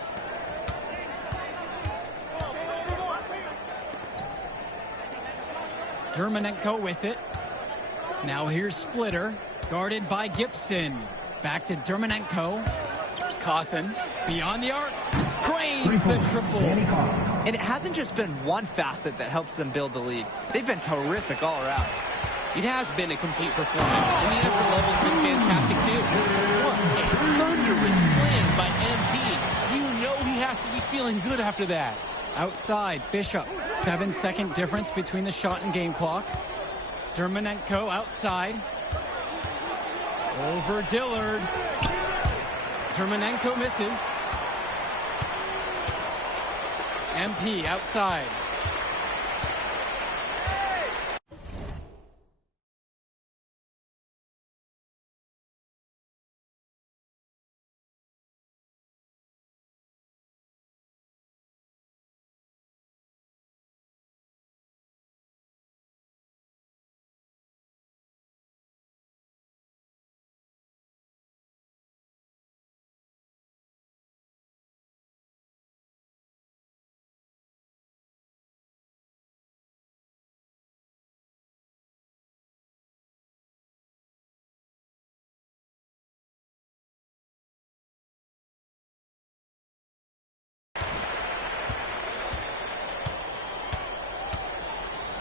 Dermanenko with it. Now here's Splitter. Guarded by Gibson. Back to Dermanenko. Cawthon beyond the arc. Cranes the triple. And it hasn't just been one facet that helps them build the lead. They've been terrific all around. It has been a complete performance, and the effort level's been fantastic too. What a thunderous slam by MP. You know he has to be feeling good after that. Outside, Bishop. 7-second difference between the shot and game clock. Dermanenko outside. Over Dillard. Dermanenko misses. MP outside.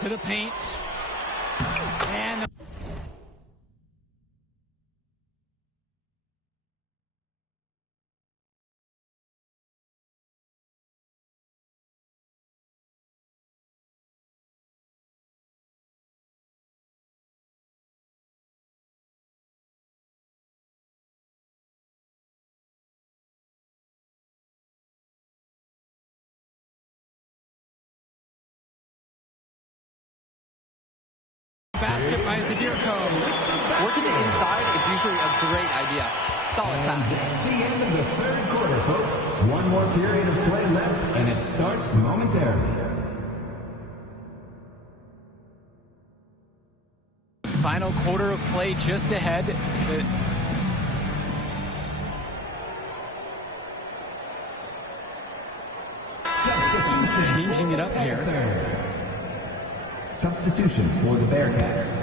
To the paint. And basket by Zadirko. Working it inside is usually a great idea. Solid pass. That's the end of the third quarter, folks. One more period of play left, and it starts momentarily. final quarter of play just ahead. Changing it up here. Substitutions for the Bearcats.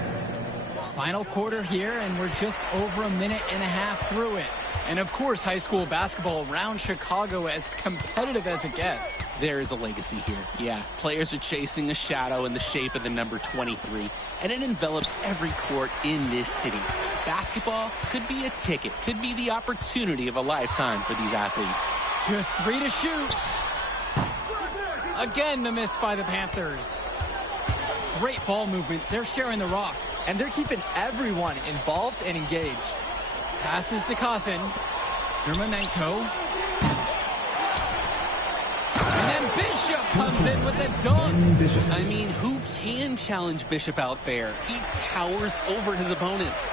Final quarter here, and we're just over a minute and a half through it. And of course, high school basketball around Chicago as competitive as it gets. There is a legacy here. Yeah, players are chasing a shadow in the shape of the number 23, and it envelops every court in this city. Basketball could be a ticket, could be the opportunity of a lifetime for these athletes. Just 3 to shoot. Again, the miss by the Panthers. Great ball movement. They're sharing the rock. And they're keeping everyone involved and engaged. Passes to Coffin. Dermonenko. And then Bishop comes in with a dunk. I mean, who can challenge Bishop out there? He towers over his opponents.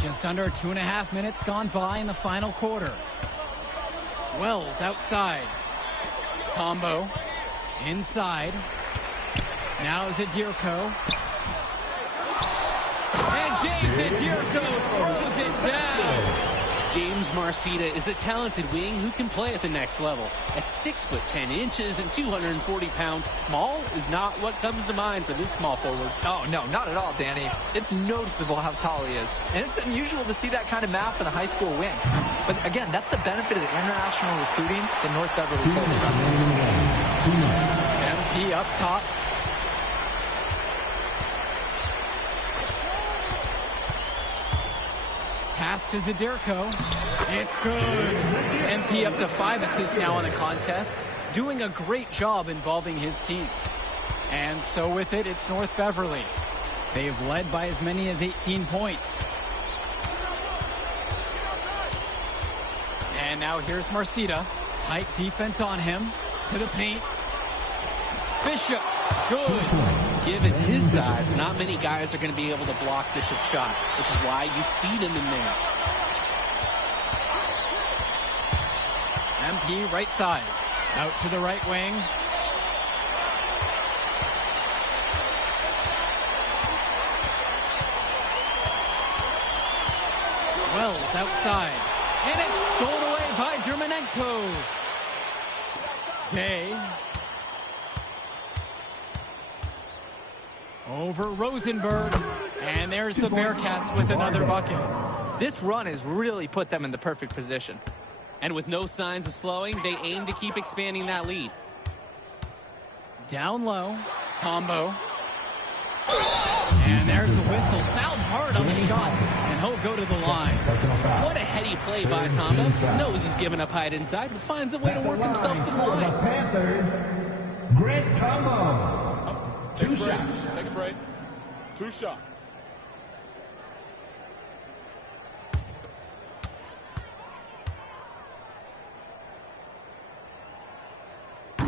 Just under 2.5 minutes gone by in the final quarter. Wells outside. Tombo inside. Now Zadirko. And James Zadirko throws it down. James Marcita is a talented wing who can play at the next level. At 6'10" and 240 pounds, small is not what comes to mind for this small forward. Oh, no, not at all, Danny. It's noticeable how tall he is. And it's unusual to see that kind of mass in a high school wing. But again, that's the benefit of the international recruiting that North Beverly goes from. 2 minutes. MP up top. Pass to Zadirko. It's good. MP up to 5 assists now in the contest, doing a great job involving his team. And so with it, it's North Beverly. They've led by as many as 18 points. And now here's Marcita. Tight defense on him. To the paint. Bishop. Good. Given his size, not many guys are going to be able to block Bishop's shot, which is why you feed him in there. MP right side. Out to the right wing. Wells outside. And it's stolen away by Dermonenko. Day. Over Rosenberg. And there's the Bearcats with another bucket. This run has really put them in the perfect position. And with no signs of slowing, they aim to keep expanding that lead. Down low. Tombo. And there's the whistle. Fouled hard on the shot. And he'll go to the line. What a heady play by Tombo. Knows he's giving up height inside, but finds a way to work himself to the For the line. Panthers, Greg Tombo. 2 shots. Take a break. 2 shots.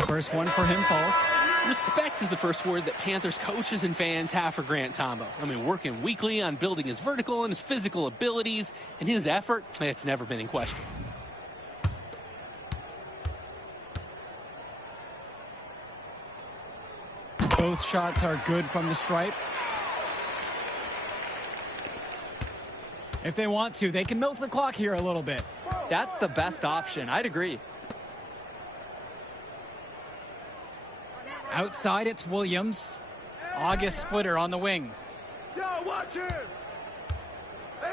First one for him falls. Respect is the first word that Panthers coaches and fans have for Grant Tombo. I mean, working weekly on building his vertical and his physical abilities, and his effort, it's never been in question. Both shots are good from the stripe. If they want to, they can milk the clock here a little bit. That's the best option. I'd agree. Outside, it's Williams. August Splitter on the wing.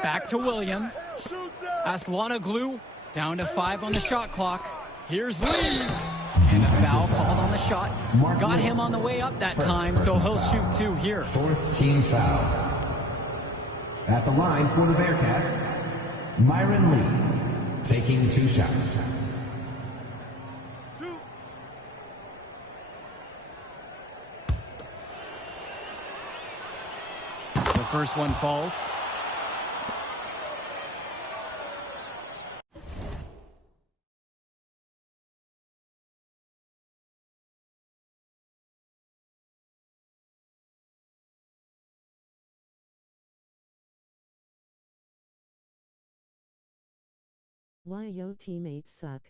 Back to Williams. Aslanoglu down to 5 on the shot clock. Here's Lee. And a foul called on the shot. Got him on the way up that time, so he'll shoot 2 here. 4th team foul. At the line for the Bearcats, Myron Lee, taking 2 shots. The first one falls. Why yo teammates suck.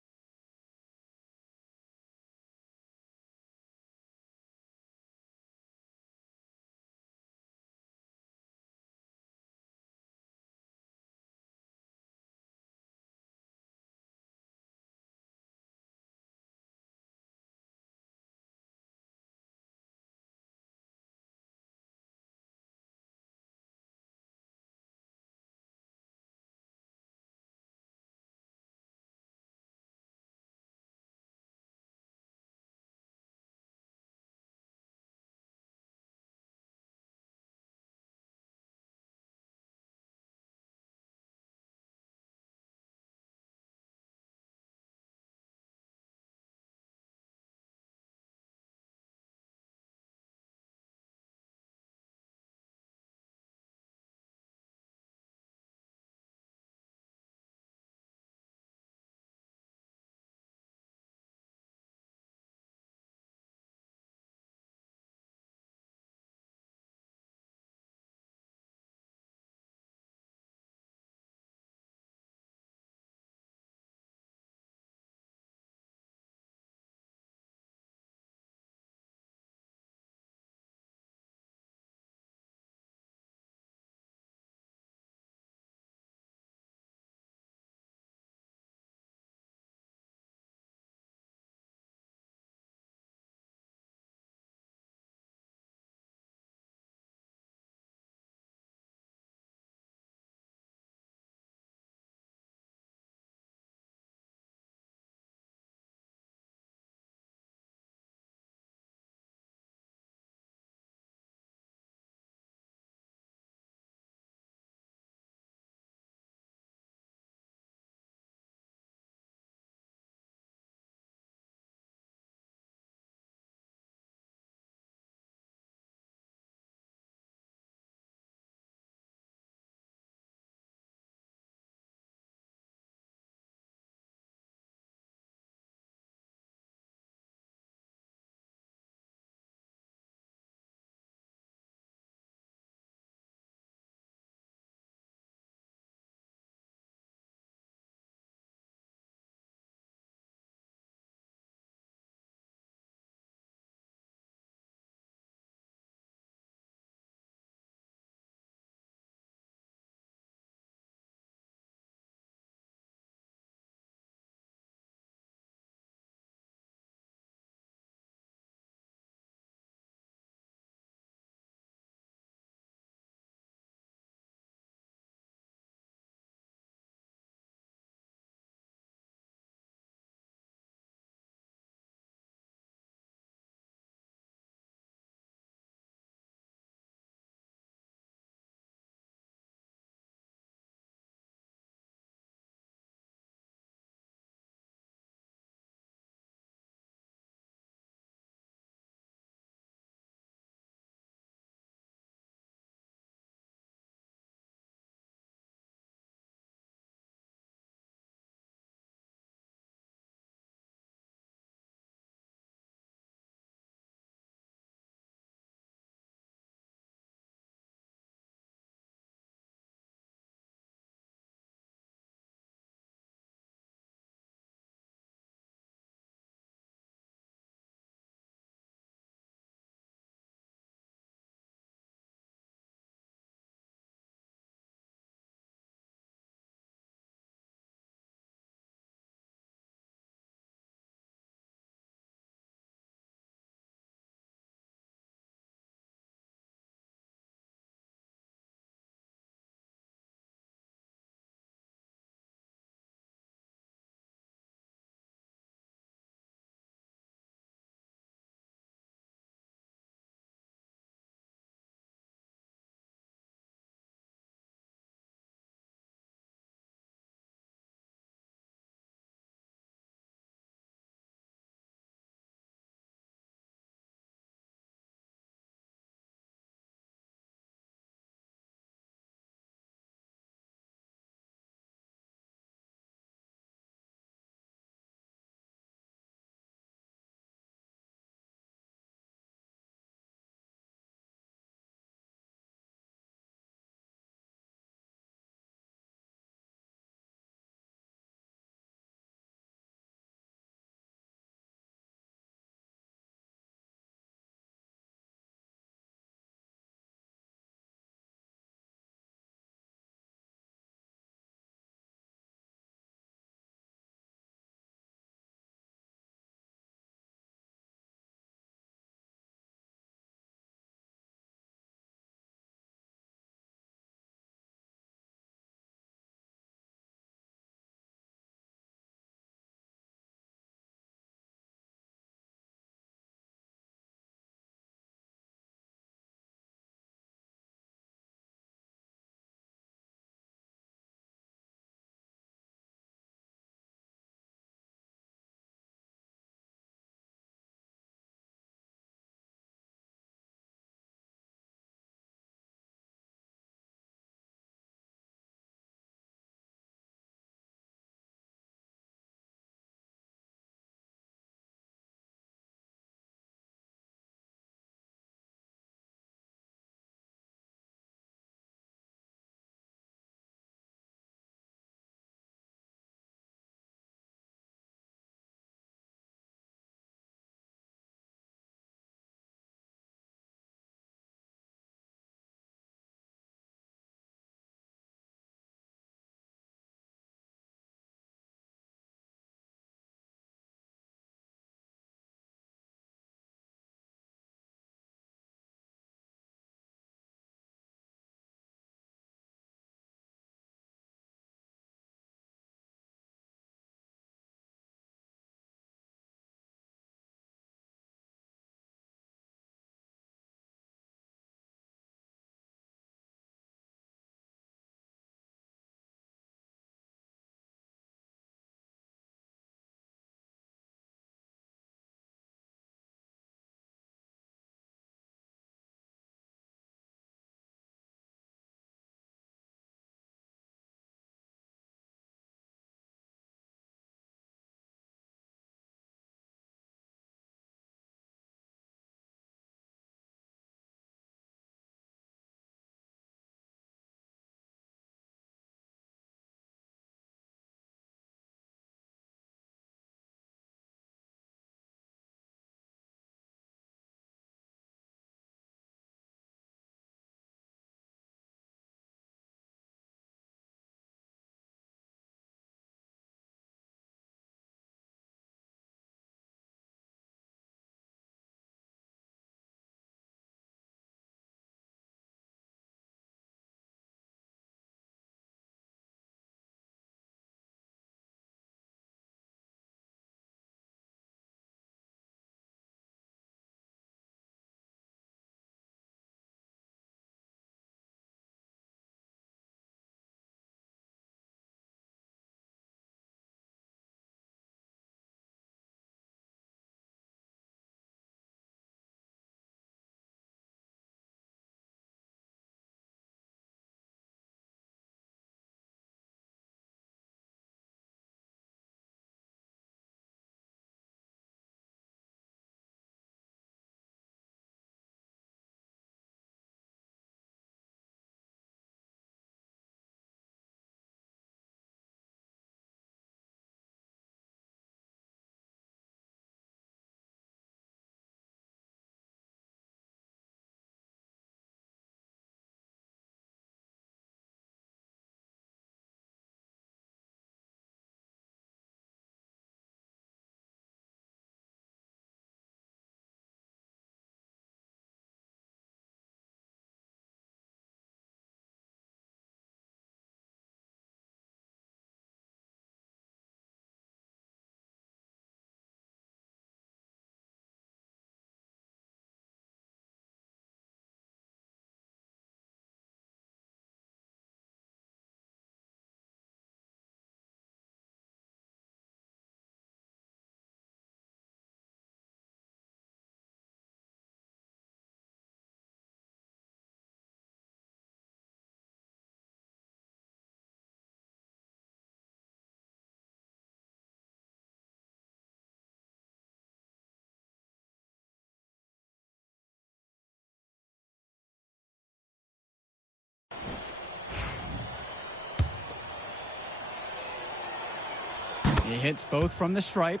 He hits both from the stripe.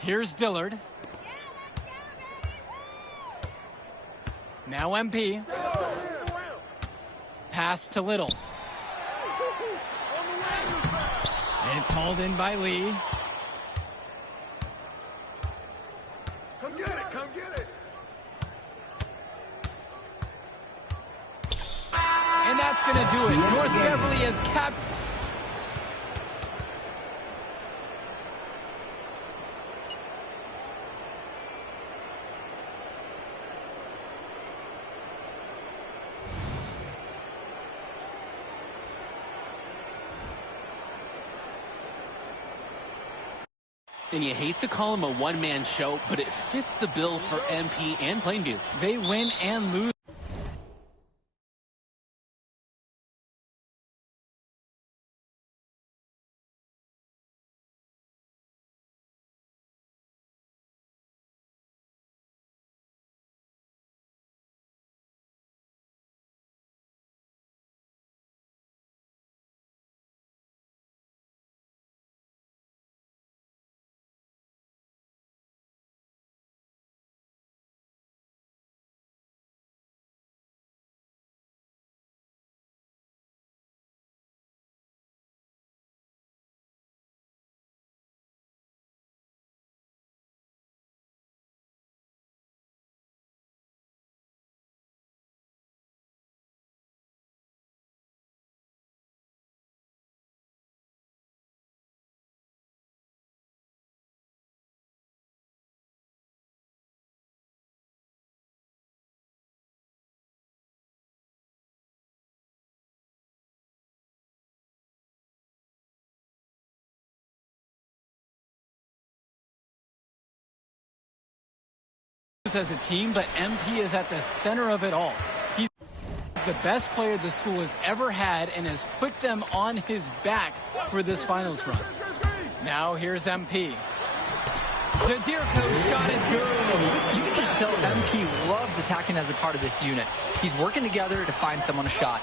Here's Dillard. Now MP. Pass to Little. It's hauled in by Lee. Come get it, come get it. And that's going to do it. North Beverly has captured. And you hate to call him a one-man show, but it fits the bill for MP and Plainview. They win and lose. As a team, but MP is at the center of it all. He's the best player the school has ever had and has put them on his back for this finals run. Now here's MP. Zadirko's shot is good. You can just tell MP loves attacking as a part of this unit. He's working together to find someone a shot.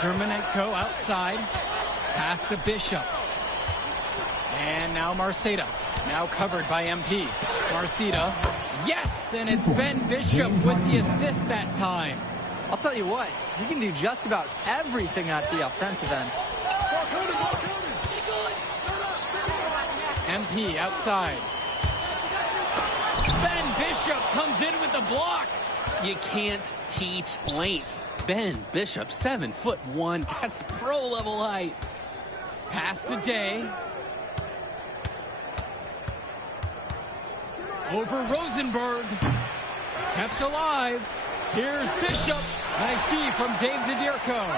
Dermonenko outside. Pass to Bishop. And now Marceta. Now covered by MP. Marceta. Yes! And it's Ben Bishop with the assist that time. I'll tell you what, he can do just about everything at the offensive end. MP outside. Ben Bishop comes in with the block. You can't teach length. Ben Bishop, 7'1". That's pro-level height. Pass to Day. Over Rosenberg. Kept alive. Here's Bishop. Nice D from Dave Zadirko.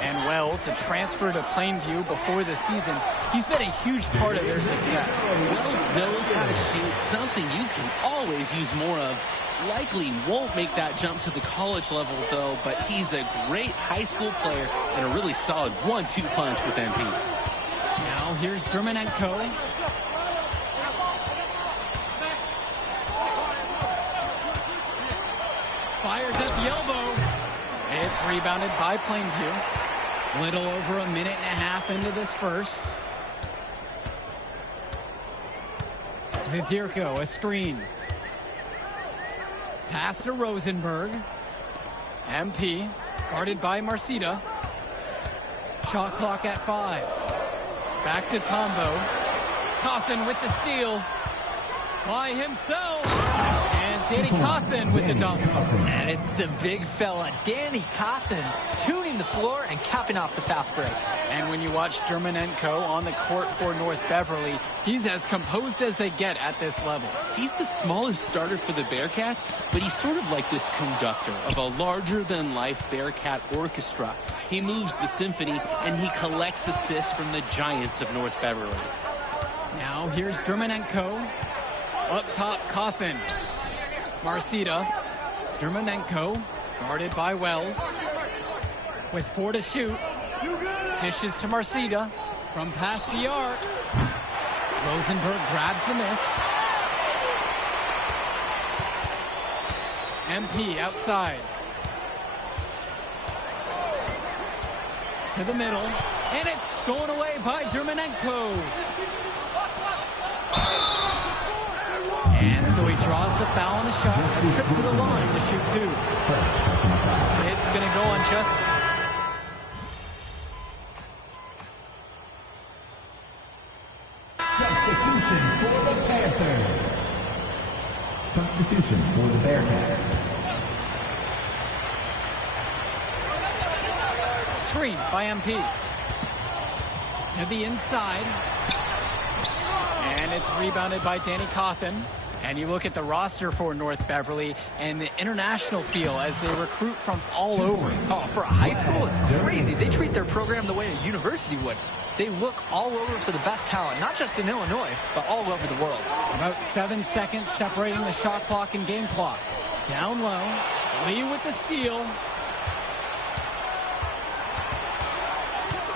And Wells, a transfer to Plainview before the season. He's been a huge part of their success. Wells knows how to shoot, something you can always use more of. Likely won't make that jump to the college level, though, but he's a great high school player and a really solid 1-2 punch with MP. Now here's Dermonenko. Fires at the elbow. It's rebounded by Plainview. Little over a minute and a half into this first. Zadirko, a screen. Pass to Rosenberg. MP, guarded by Marceta. Shot clock at 5. Back to Tombo. Cawthon with the steal. By himself. And Danny Cawthon with the dunk. And it's the big fella, Danny Cawthon, tuning the floor and capping off the fast break. And when you watch Dermonenko on the court for North Beverly, he's as composed as they get at this level. He's the smallest starter for the Bearcats, but he's sort of like this conductor of a larger-than-life Bearcat orchestra. He moves the symphony, and he collects assists from the giants of North Beverly. Now here's Dermonenko. Up top, Cawthon. Marceta. Dermonenko, guarded by Wells. With 4 to shoot. Dishes to Marceta from past the arc. Rosenberg grabs the miss. MP outside. To the middle, and it's stolen away by Dermonenko. And so he draws the foul on the shot, a trip to the line to shoot two. It's going to go on Chuck. Substitution for the Panthers. Substitution for the Bearcats. Screen by MP. To the inside. And it's rebounded by Danny Cawthon. And you look at the roster for North Beverly and the international feel as they recruit from all over. Oh, for a high school, it's crazy. They treat their program the way a university would. They look all over for the best talent, not just in Illinois, but all over the world. About 7 seconds separating the shot clock and game clock. Down low, Lee with the steal.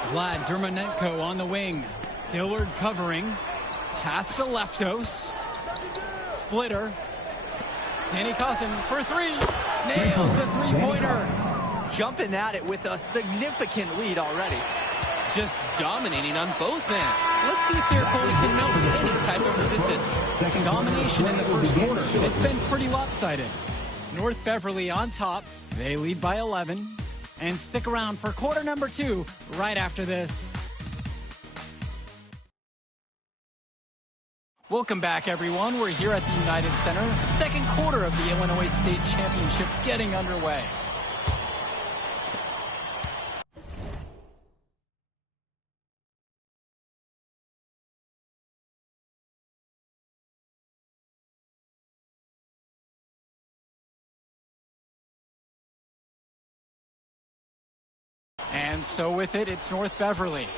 Vlad Dermonenko on the wing. Dillard covering. Pass to Leftos. Splitter. Danny Cawthon for three. Nails the three-pointer. Jumping at it with a significant lead already. Just dominating on both ends. Let's see if their opponent can mount any type of resistance. Domination in the first quarter. It's been pretty lopsided. North Beverly on top. They lead by 11. And stick around for quarter number 2 right after this. Welcome back, everyone. We're here at the United Center. Second quarter of the Illinois State Championship getting underway. And so with it, it's North Beverly.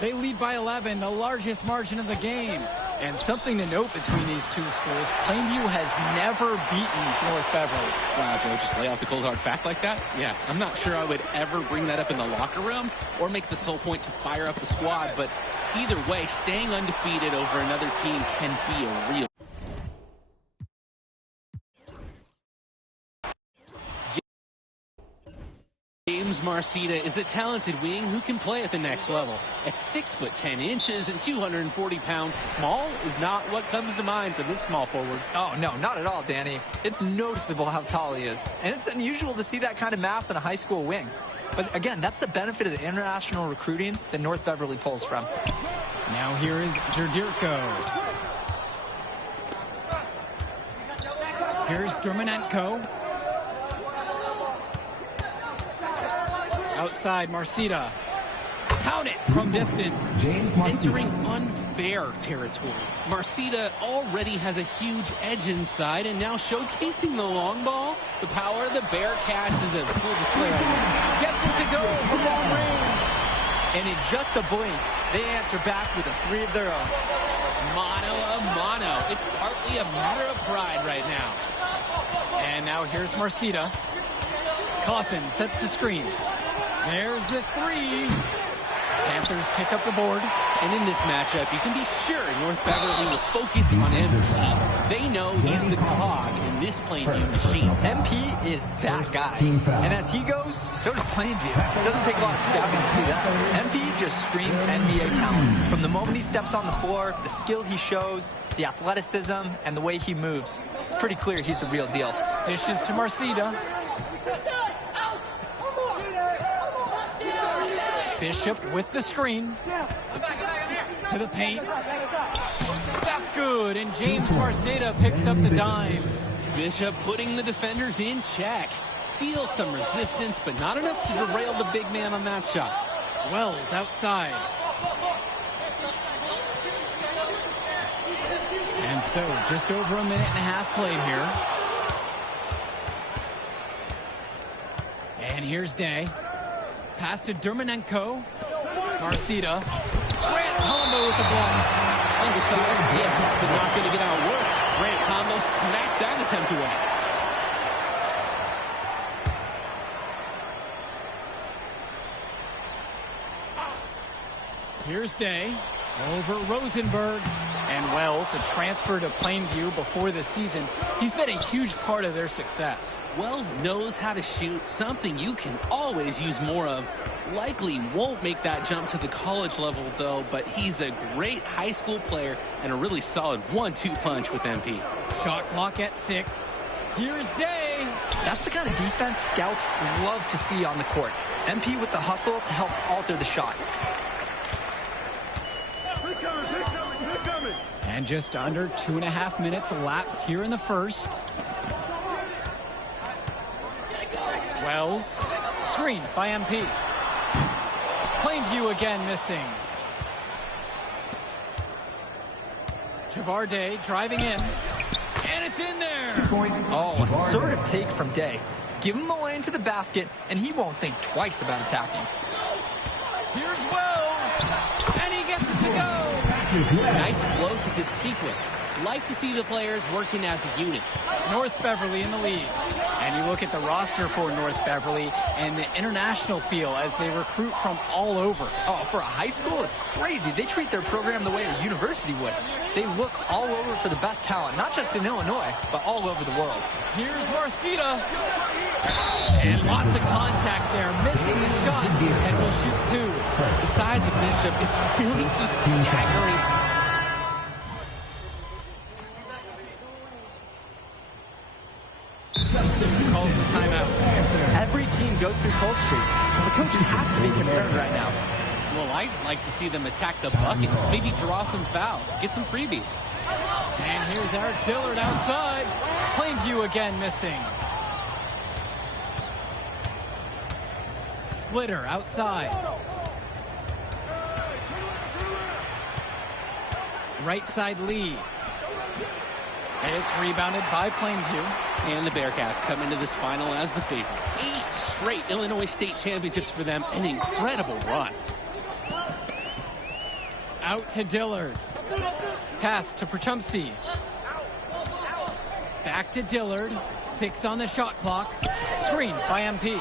They lead by 11, the largest margin of the game. And something to note between these two schools, Plainview has never beaten North Beverly. Wow, Joe, just lay out the cold hard fact like that? Yeah, I'm not sure I would ever bring that up in the locker room or make the sole point to fire up the squad, but either way, staying undefeated over another team can be a real... James Marcita is a talented wing who can play at the next level. At 6'10" and 240 pounds, small is not what comes to mind for this small forward. Oh, no, not at all, Danny. It's noticeable how tall he is. And it's unusual to see that kind of mass in a high school wing. But again, that's the benefit of the international recruiting that North Beverly pulls from. Now here is Jerdirko. Here's Dermonenko. Outside, Marcita. Count it from distance. James Marcita. Entering unfair territory. Marcita already has a huge edge inside, and now showcasing the long ball. The power of the Bearcats is a full display. Gets it to go from long range. And in just a blink, they answer back with a three of their own. Mano a mano. It's partly a matter of pride right now. And now here's Marcita. Cawthon sets the screen. There's the three. Panthers pick up the board. And in this matchup, you can be sure North Beverly will focus on MP. They know he's the cog in this Plainview machine. MP is that guy. And as he goes, so does Plainview. It doesn't take a lot of scouting to see that. MP just screams NBA talent. From the moment he steps on the floor, the skill he shows, the athleticism, and the way he moves, it's pretty clear he's the real deal. Dishes to Marcita. Bishop with the screen. To the paint. That's good, and James Marcita picks up the dime. Bishop putting the defenders in check. Feels some resistance, but not enough to derail the big man on that shot. Wells outside. And so, just over a minute and a half played here. And here's Day. Pass to Dermonenko. Marcita. Grant Tombo with the blocks. Undecided, yeah, but not going to get outworked. Grant Tombo smacked that attempt away. Here's Day. Over Rosenberg. And Wells, a transfer to Plainview before the season. He's been a huge part of their success. Wells knows how to shoot, something you can always use more of. Likely won't make that jump to the college level, though, but he's a great high school player and a really solid 1-2 punch with MP. Shot clock at 6. Here's Day. That's the kind of defense scouts love to see on the court. MP with the hustle to help alter the shot. And just under 2.5 minutes elapsed here in the first. Wells, screen by MP. Plainview again missing. Javarde driving in. And it's in there. 2 points. Oh, assertive take from Day. Give him a lane to the basket, and he won't think twice about attacking. Here's Wells. And he gets it to go. Nice flow to this sequence. Like to see the players working as a unit. North Beverly in the lead. And you look at the roster for North Beverly and the international feel as they recruit from all over. Oh, for a high school, it's crazy. They treat their program the way a university would. They look all over for the best talent, not just in Illinois, but all over the world. Here's Marcita. And lots of contact there, missing the shot, and will shoot 2. The size of Bishop, it's really just staggering. Calls the timeout. Every team goes through cold streaks, so the coach has to be concerned right now. Well, I'd like to see them attack the bucket, maybe draw some fouls, get some freebies. And here's Eric Dillard outside. Plainview again missing. Splitter outside. Right side lead. And it's rebounded by Plainview. And the Bearcats come into this final as the favorite. 8 straight Illinois State championships for them. An incredible run. Out to Dillard. Pass to Perchumsey. Back to Dillard. 6 on the shot clock. Screen by MP.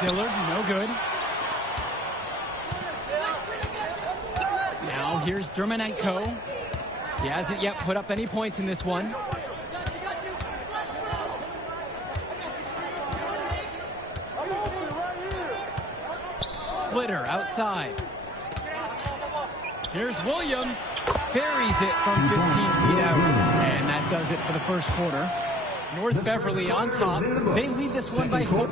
Dillard, no good. Now here's Dermonenko. He hasn't yet put up any points in this one. Splitter outside. Here's Williams. Buries it from 15 feet out. And that does it for the first quarter. North Beverly on top. They lead this one by 4.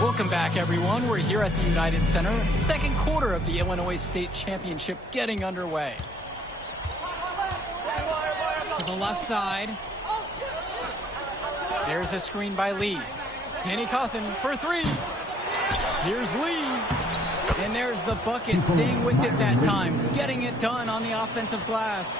Welcome back, everyone. We're here at the United Center. Second quarter of the Illinois State Championship getting underway. To the left side. There's a screen by Lee. Danny Cawthon for 3. Here's Lee. And there's the bucket, staying with it that time. Getting it done on the offensive glass.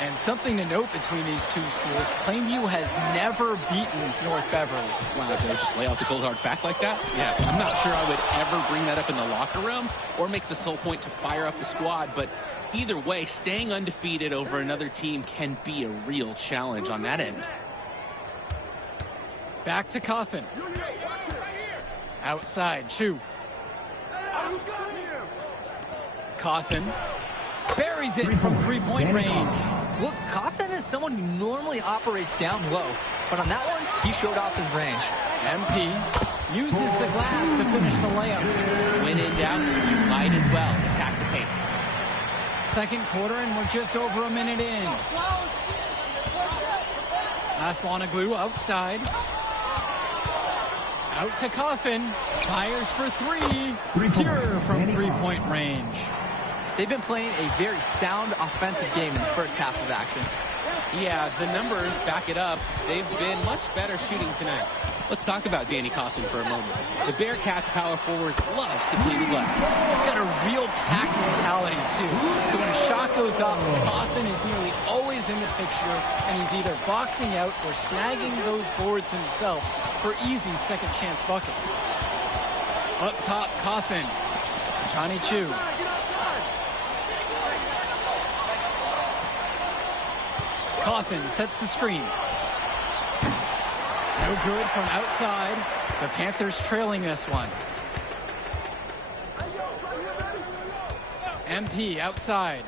And something to note between these two schools, Plainview has never beaten North Beverly. Wow, did I just lay out the cold hard fact like that? Yeah, I'm not sure I would ever bring that up in the locker room or make the sole point to fire up the squad, but either way, staying undefeated over another team can be a real challenge on that end. Back to Cawthon. Outside, Chu. Cawthon buries it from three-point range. Look, Cawthon is someone who normally operates down low, but on that one, he showed off his range. MP uses the glass to finish the layup. When in doubt, you might as well attack the paint. Second quarter, and we're just over a minute in. Aslanoglu outside. Out to Cawthon. Fires for 3. Pure from three-point range. They've been playing a very sound offensive game in the first half of action. Yeah, the numbers back it up. They've been much better shooting tonight. Let's talk about Danny Cawthon for a moment. The Bearcats power forward loves to clean the glass. He's got a real pack mentality, too. So when a shot goes up, Cawthon is nearly always in the picture, and he's either boxing out or snagging those boards himself for easy second-chance buckets. Up top, Cawthon. Johnny Chu. Cawthon sets the screen. No good from outside. The Panthers trailing this one. MP outside.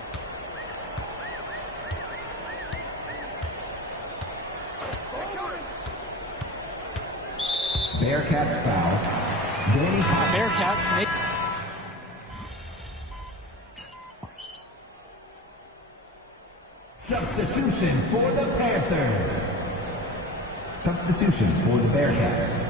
Bearcats foul. Danny Hocker. Bearcats make... Substitution for the Panthers. Substitution for the Bearcats.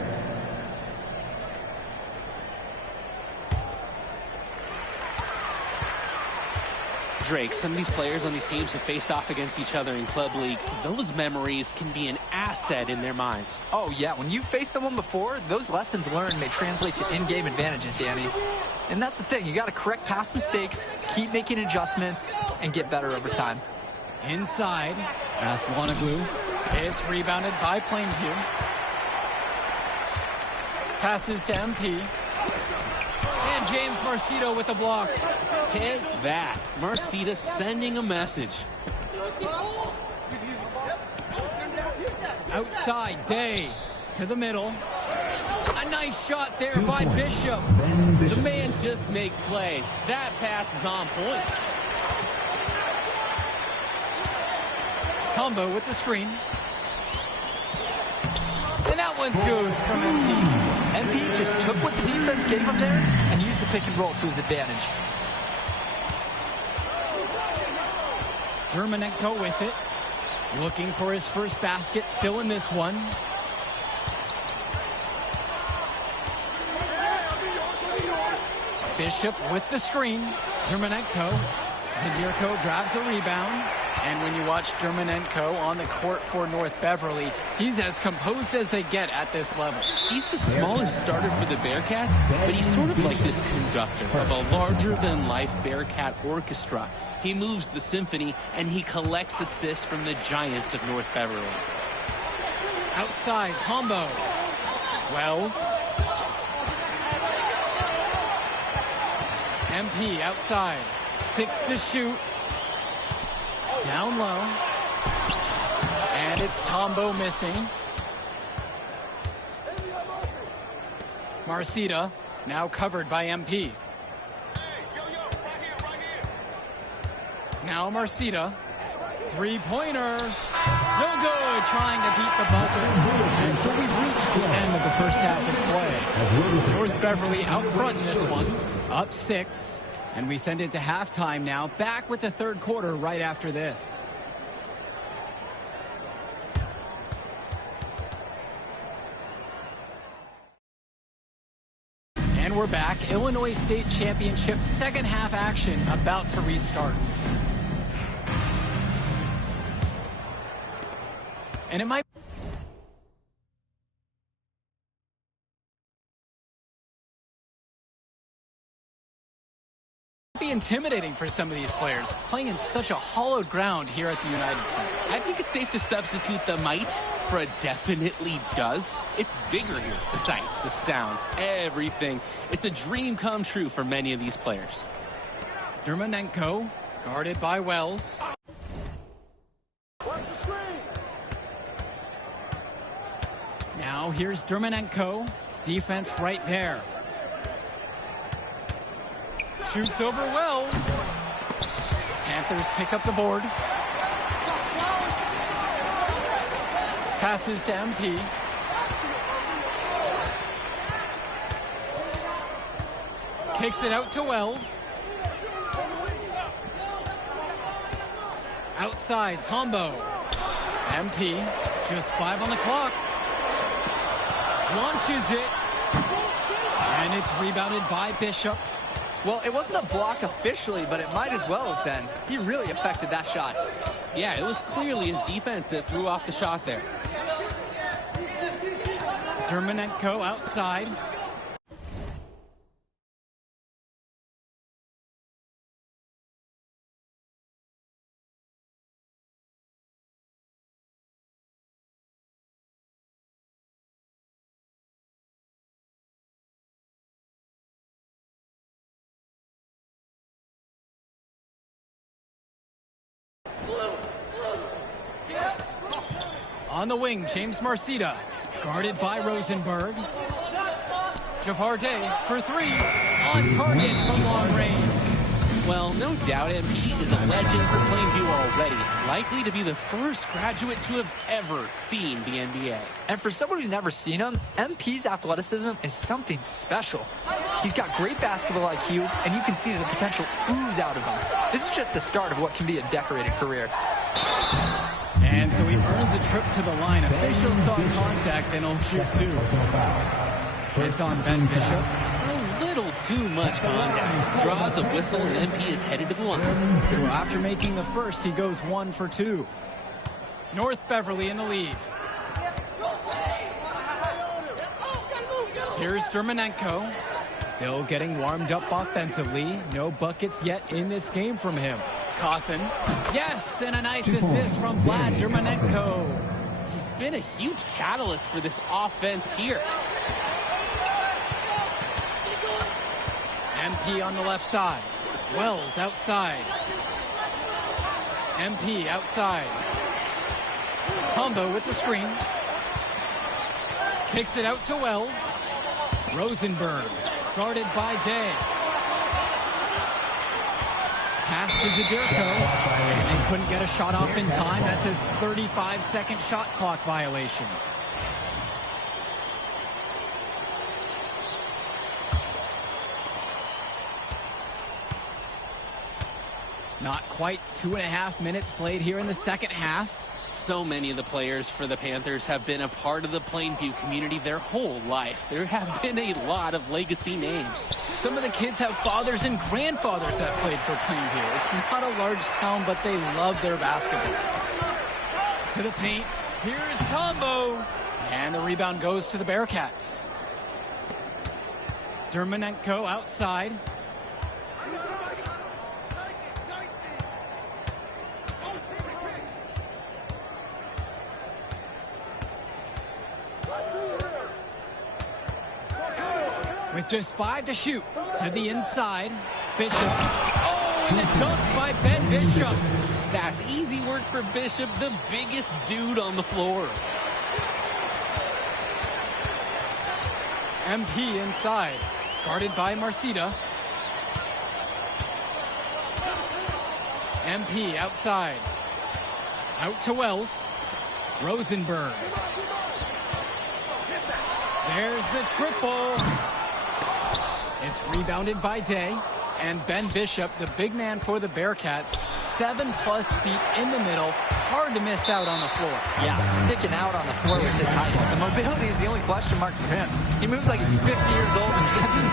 Drake, some of these players on these teams have faced off against each other in Club League. Those memories can be an asset in their minds. Oh, yeah. When you've faced someone before, those lessons learned may translate to in-game advantages, Danny. And that's the thing. You got to correct past mistakes, keep making adjustments, and get better over time. Inside, pass Wanaglu. It's rebounded by Plainview. Passes to MP. And James Marcito with a block. Take that. Marcita sending a message. Outside, Day to the middle. A nice shot there by Bishop. The man just makes plays. That pass is on point. Tombo with the screen. And that one's good from MP. MP just took what the defense gave him there and used the pick and roll to his advantage. Dermanenko with it. Looking for his first basket, still in this one. Bishop with the screen. Dermanenko. Zabirko grabs a rebound. And when you watch Dermanenko on the court for North Beverly, he's as composed as they get at this level. He's the smallest starter for the Bearcats, but he's sort of like this conductor of a larger-than-life Bearcat orchestra. He moves the symphony, and he collects assists from the giants of North Beverly. Outside, Tombo. Wells. MP outside. 6 to shoot. Down low. And it's Tombo missing. Marcita now covered by MP. Now Marcita. Three-pointer. No good. Trying to beat the buzzer. And so we've reached the end of the first half of play. North Beverly out front in this one. Up 6. And we send it to halftime now. Back with the third quarter right after this. And we're back. Illinois State Championship second half action about to restart. And it might be intimidating for some of these players, playing in such a hollowed ground here at the United Center. I think it's safe to substitute the might for a definitely does. It's bigger here. The sights, the sounds, everything. It's a dream come true for many of these players. Dermanenko, guarded by Wells. Watch the screen. Now here's Dermanenko. Defense right there. Shoots over Wells. Panthers pick up the board. Passes to MP. Kicks it out to Wells. Outside, Tombo. MP, just 5 on the clock. Launches it. And it's rebounded by Bishop. Well, it wasn't a block officially, but it might as well have been. He really affected that shot. Yeah, it was clearly his defense that threw off the shot there. Dermanenko outside. On the wing, James Marcita, guarded by Rosenberg. Jafar Day for 3, on target from long range. Well, no doubt MP is a legend for Plainview already. Likely to be the first graduate to have ever seen the NBA. And for someone who's never seen him, MP's athleticism is something special. He's got great basketball IQ, and you can see the potential ooze out of him. This is just the start of what can be a decorated career. And so he earns a trip to the line. Officials saw contact, and he'll shoot two. It's on Ben Bishop. A little too much contact. Draws a whistle, and MP is headed to the line. So after making the first, he goes 1 for 2. North Beverly in the lead. Here's Dermanenko. Still getting warmed up offensively. No buckets yet in this game from him. Cawthon. Yes, and a nice assist from Vlad Dermanenko. He's been a huge catalyst for this offense here. MP on the left side. Wells outside. MP outside. Tombo with the screen. Kicks it out to Wells. Rosenberg, guarded by Day. Pass to Zadirko, and they couldn't get a shot off in time. That's a 35-second shot clock violation. Not quite 2.5 minutes played here in the second half. So many of the players for the Panthers have been a part of the Plainview community their whole life. There have been a lot of legacy names. Some of the kids have fathers and grandfathers that played for Plainview. It's not a large town, but they love their basketball. To the paint. Here's Tombo. And the rebound goes to the Bearcats. Dermanenko outside. With just 5 to shoot. To the inside. Bishop. Oh, and a dunk by Ben Bishop. That's easy work for Bishop, the biggest dude on the floor. MP inside. Guarded by Marcita. MP outside. Out to Wells. Rosenberg. There's the triple. It's rebounded by Day. And Ben Bishop, the big man for the Bearcats, 7+ feet in the middle. Hard to miss out on the floor. Yeah, sticking out on the floor with his height. The mobility is the only question mark for him. He moves like he's 50 years old and doesn't.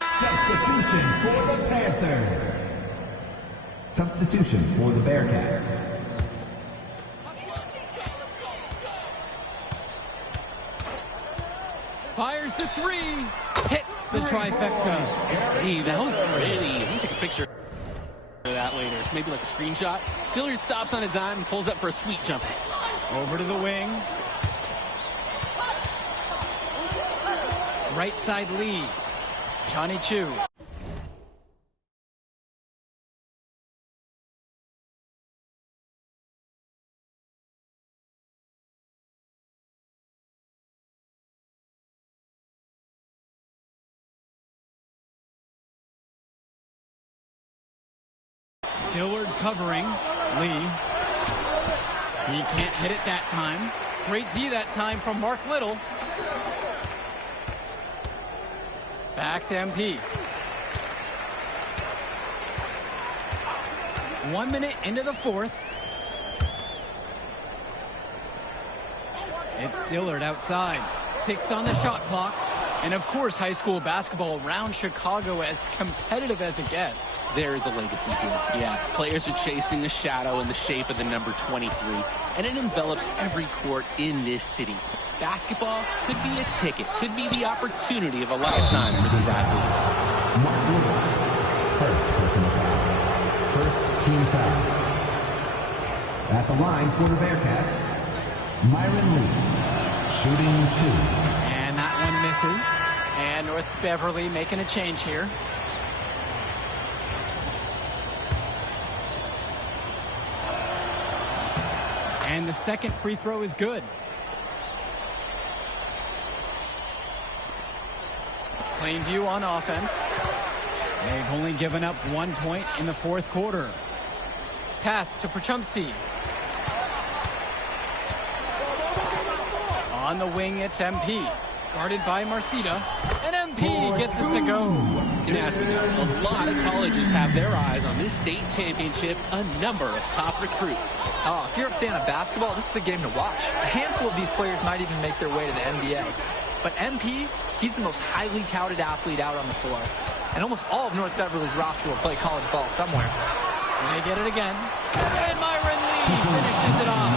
Substitution for the Panthers. Substitution for the Bearcats. Fires the three. Hits the trifecta. Hey, that was pretty. Let me take a picture of that later. Maybe like a screenshot. Dillard stops on a dime and pulls up for a sweet jumper. Over to the wing. Right side lead. Johnny Chu. Dillard covering. Lee. He can't hit it that time. Great D that time from Mark Little. Back to MP. 1 minute into the fourth. It's Dillard outside. 6 on the shot clock. And of course, high school basketball around Chicago as competitive as it gets. There is a legacy here. Yeah, players are chasing a shadow in the shape of the number 23, and it envelops every court in this city. Basketball could be a ticket, could be the opportunity of a lifetime for these athletes. Mark Little, first personal foul. First team foul. At the line for the Bearcats, Myron Lee, shooting 2. And that one misses. And North Beverly making a change here. And the second free throw is good. Plainview on offense. They've only given up 1 point in the fourth quarter. Pass to Prachumsky. On the wing, it's MP. Guarded by Marcita. And MP gets it to go. And as we know, a lot of colleges have their eyes on this state championship, a number of top recruits. Oh, if you're a fan of basketball, this is the game to watch. A handful of these players might even make their way to the NBA. But MP, he's the most highly touted athlete out on the floor. And almost all of North Beverly's roster will play college ball somewhere. And they get it again. And Myron Lee finishes it off.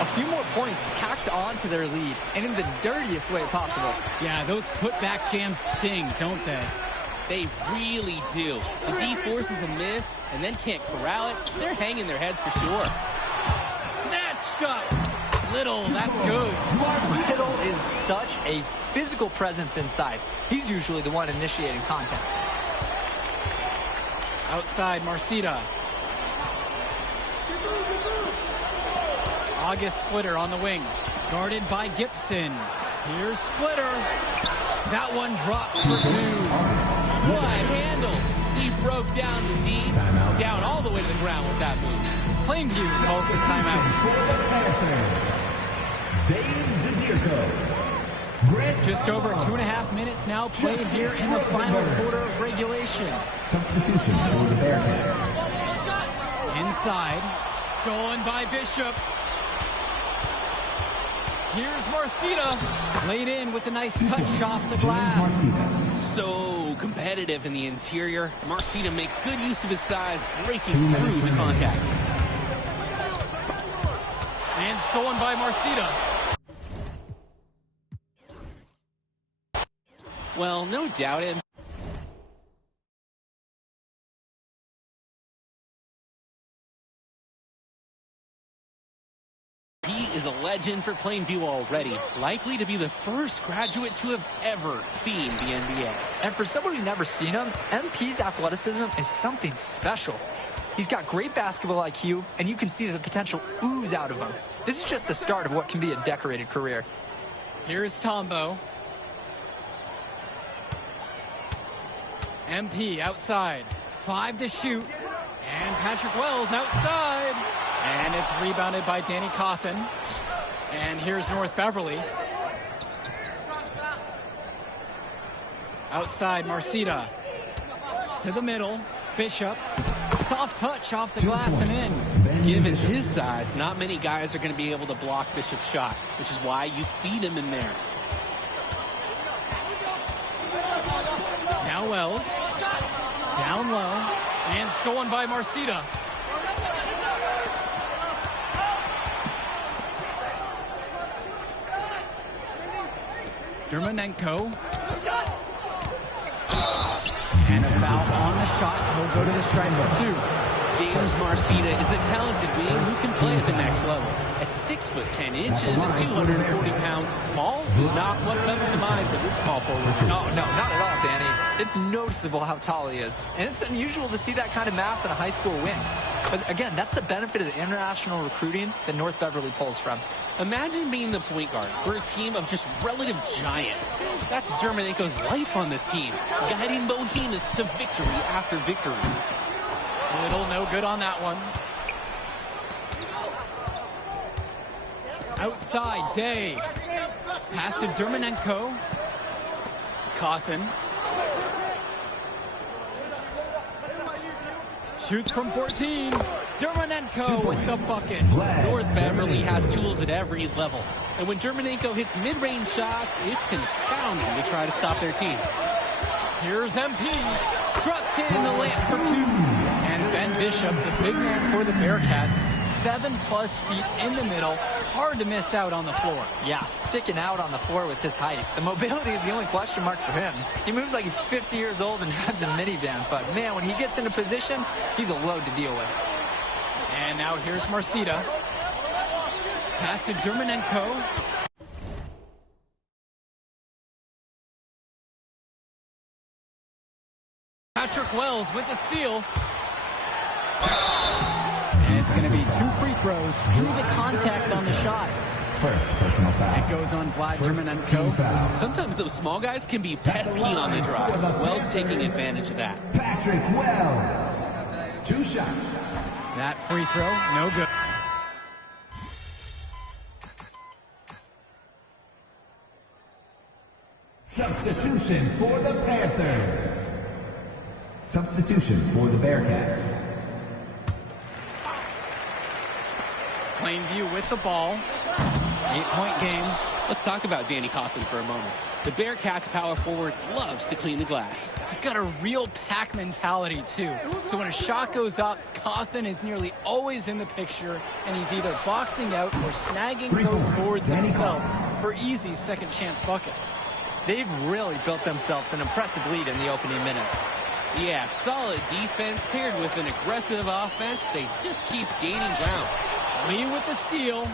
A few more points tacked on to their lead, and in the dirtiest way possible. Yeah, those putback jams sting, don't they? They really do. The D forces a miss and then can't corral it. They're hanging their heads for sure. Snatched up. Little, that's good. Little is such a physical presence inside. He's usually the one initiating contact. Outside, Marcita. August Splitter on the wing. Guarded by Gibson. Here's Splitter. That one drops for two. What handles? He broke down the D, down all the way to the ground with that move. Plainview calls the timeout. Dave Zadirko. Just over 2.5 minutes now played here in the final quarter of regulation. Substitution for the Bearcats. Inside. Stolen by Bishop. Here's Marcita. Laid in with a nice touch off the glass. So competitive in the interior. Marcita makes good use of his size, breaking through the contact. And stolen by Marcita. Well, no doubt it. He is a legend for Plainview already, likely to be the first graduate to have ever seen the NBA. And for someone who's never seen him, MP's athleticism is something special. He's got great basketball IQ, and you can see the potential ooze out of him. This is just the start of what can be a decorated career. Here's Tombo. MP outside. 5 to shoot. And Patrick Wells outside. And it's rebounded by Danny Cawthon. And here's North Beverly. Outside, Marcita. To the middle. Bishop. Soft touch off the glass and in. Given his size, not many guys are going to be able to block Bishop's shot, which is why you feed him in there. Now Wells. Down low. And stolen by Marcita. Dermanenko. And a foul on the shot. He'll go to the stripe for 2. James Marcita is a talented wing who can play at the next level. At 6 foot 10 inches and 240 pounds, small is not what comes to mind for this small forward. No, not at all, Danny. It's noticeable how tall he is. And it's unusual to see that kind of mass in a high school wing. But again, that's the benefit of the international recruiting that North Beverly pulls from. Imagine being the point guard for a team of just relative giants. That's Dermanenko's life on this team, guiding Behemoths to victory after victory. Little no good on that one. Outside, Day. Pass to Dermanenko. Cawthon. Shoots from 14. Dermanenko with the bucket. North Beverly has tools at every level. And when Dermanenko hits mid-range shots, it's confounding to try to stop their team. Here's MP. Struts in the layup for 2. And Ben Bishop, the big man for the Bearcats, 7+ feet in the middle. Hard to miss out on the floor. Yeah, sticking out on the floor with his height. The mobility is the only question mark for him. He moves like he's 50 years old and drives a minivan. But, man, when he gets into position, he's a load to deal with. And now here's Marcita. Pass to Dermanenko. Patrick Wells with the steal. And it's going to be 2 free throws through the contact on the shot First personal foul. It goes on Vlad First team Germanenko. foul. Sometimes those small guys can be pesky on the drive. Wells taking advantage of that. Patrick Wells. 2 shots. That free throw, no good. Substitution for the Panthers. Substitutions for the Bearcats. Plainview with the ball. 8-point game. Let's talk about Danny Coffin for a moment. The Bearcats power forward loves to clean the glass. He's got a real pack mentality, too. So when a shot goes up, Coffin is nearly always in the picture, and he's either boxing out or snagging those boards himself for easy second-chance buckets. They've really built themselves an impressive lead in the opening minutes. Yeah, solid defense paired with an aggressive offense. They just keep gaining ground. Lee with the steal.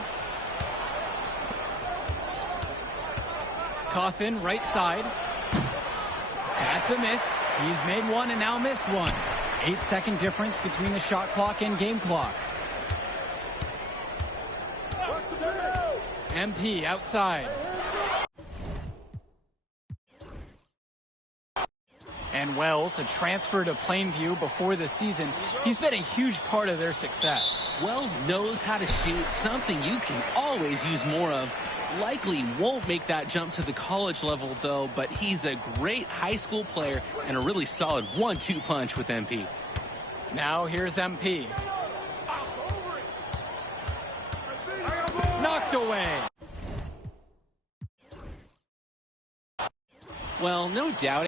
Coffin, right side. That's a miss. He's made one and now missed one. 8-second difference between the shot clock and game clock. MP outside. And Wells, a transfer to Plainview before the season, he's been a huge part of their success. Wells knows how to shoot, something you can always use more of. Likely won't make that jump to the college level, though, but he's a great high school player and a really solid 1-2 punch with MP. Now here's MP. Knocked away. Well, no doubt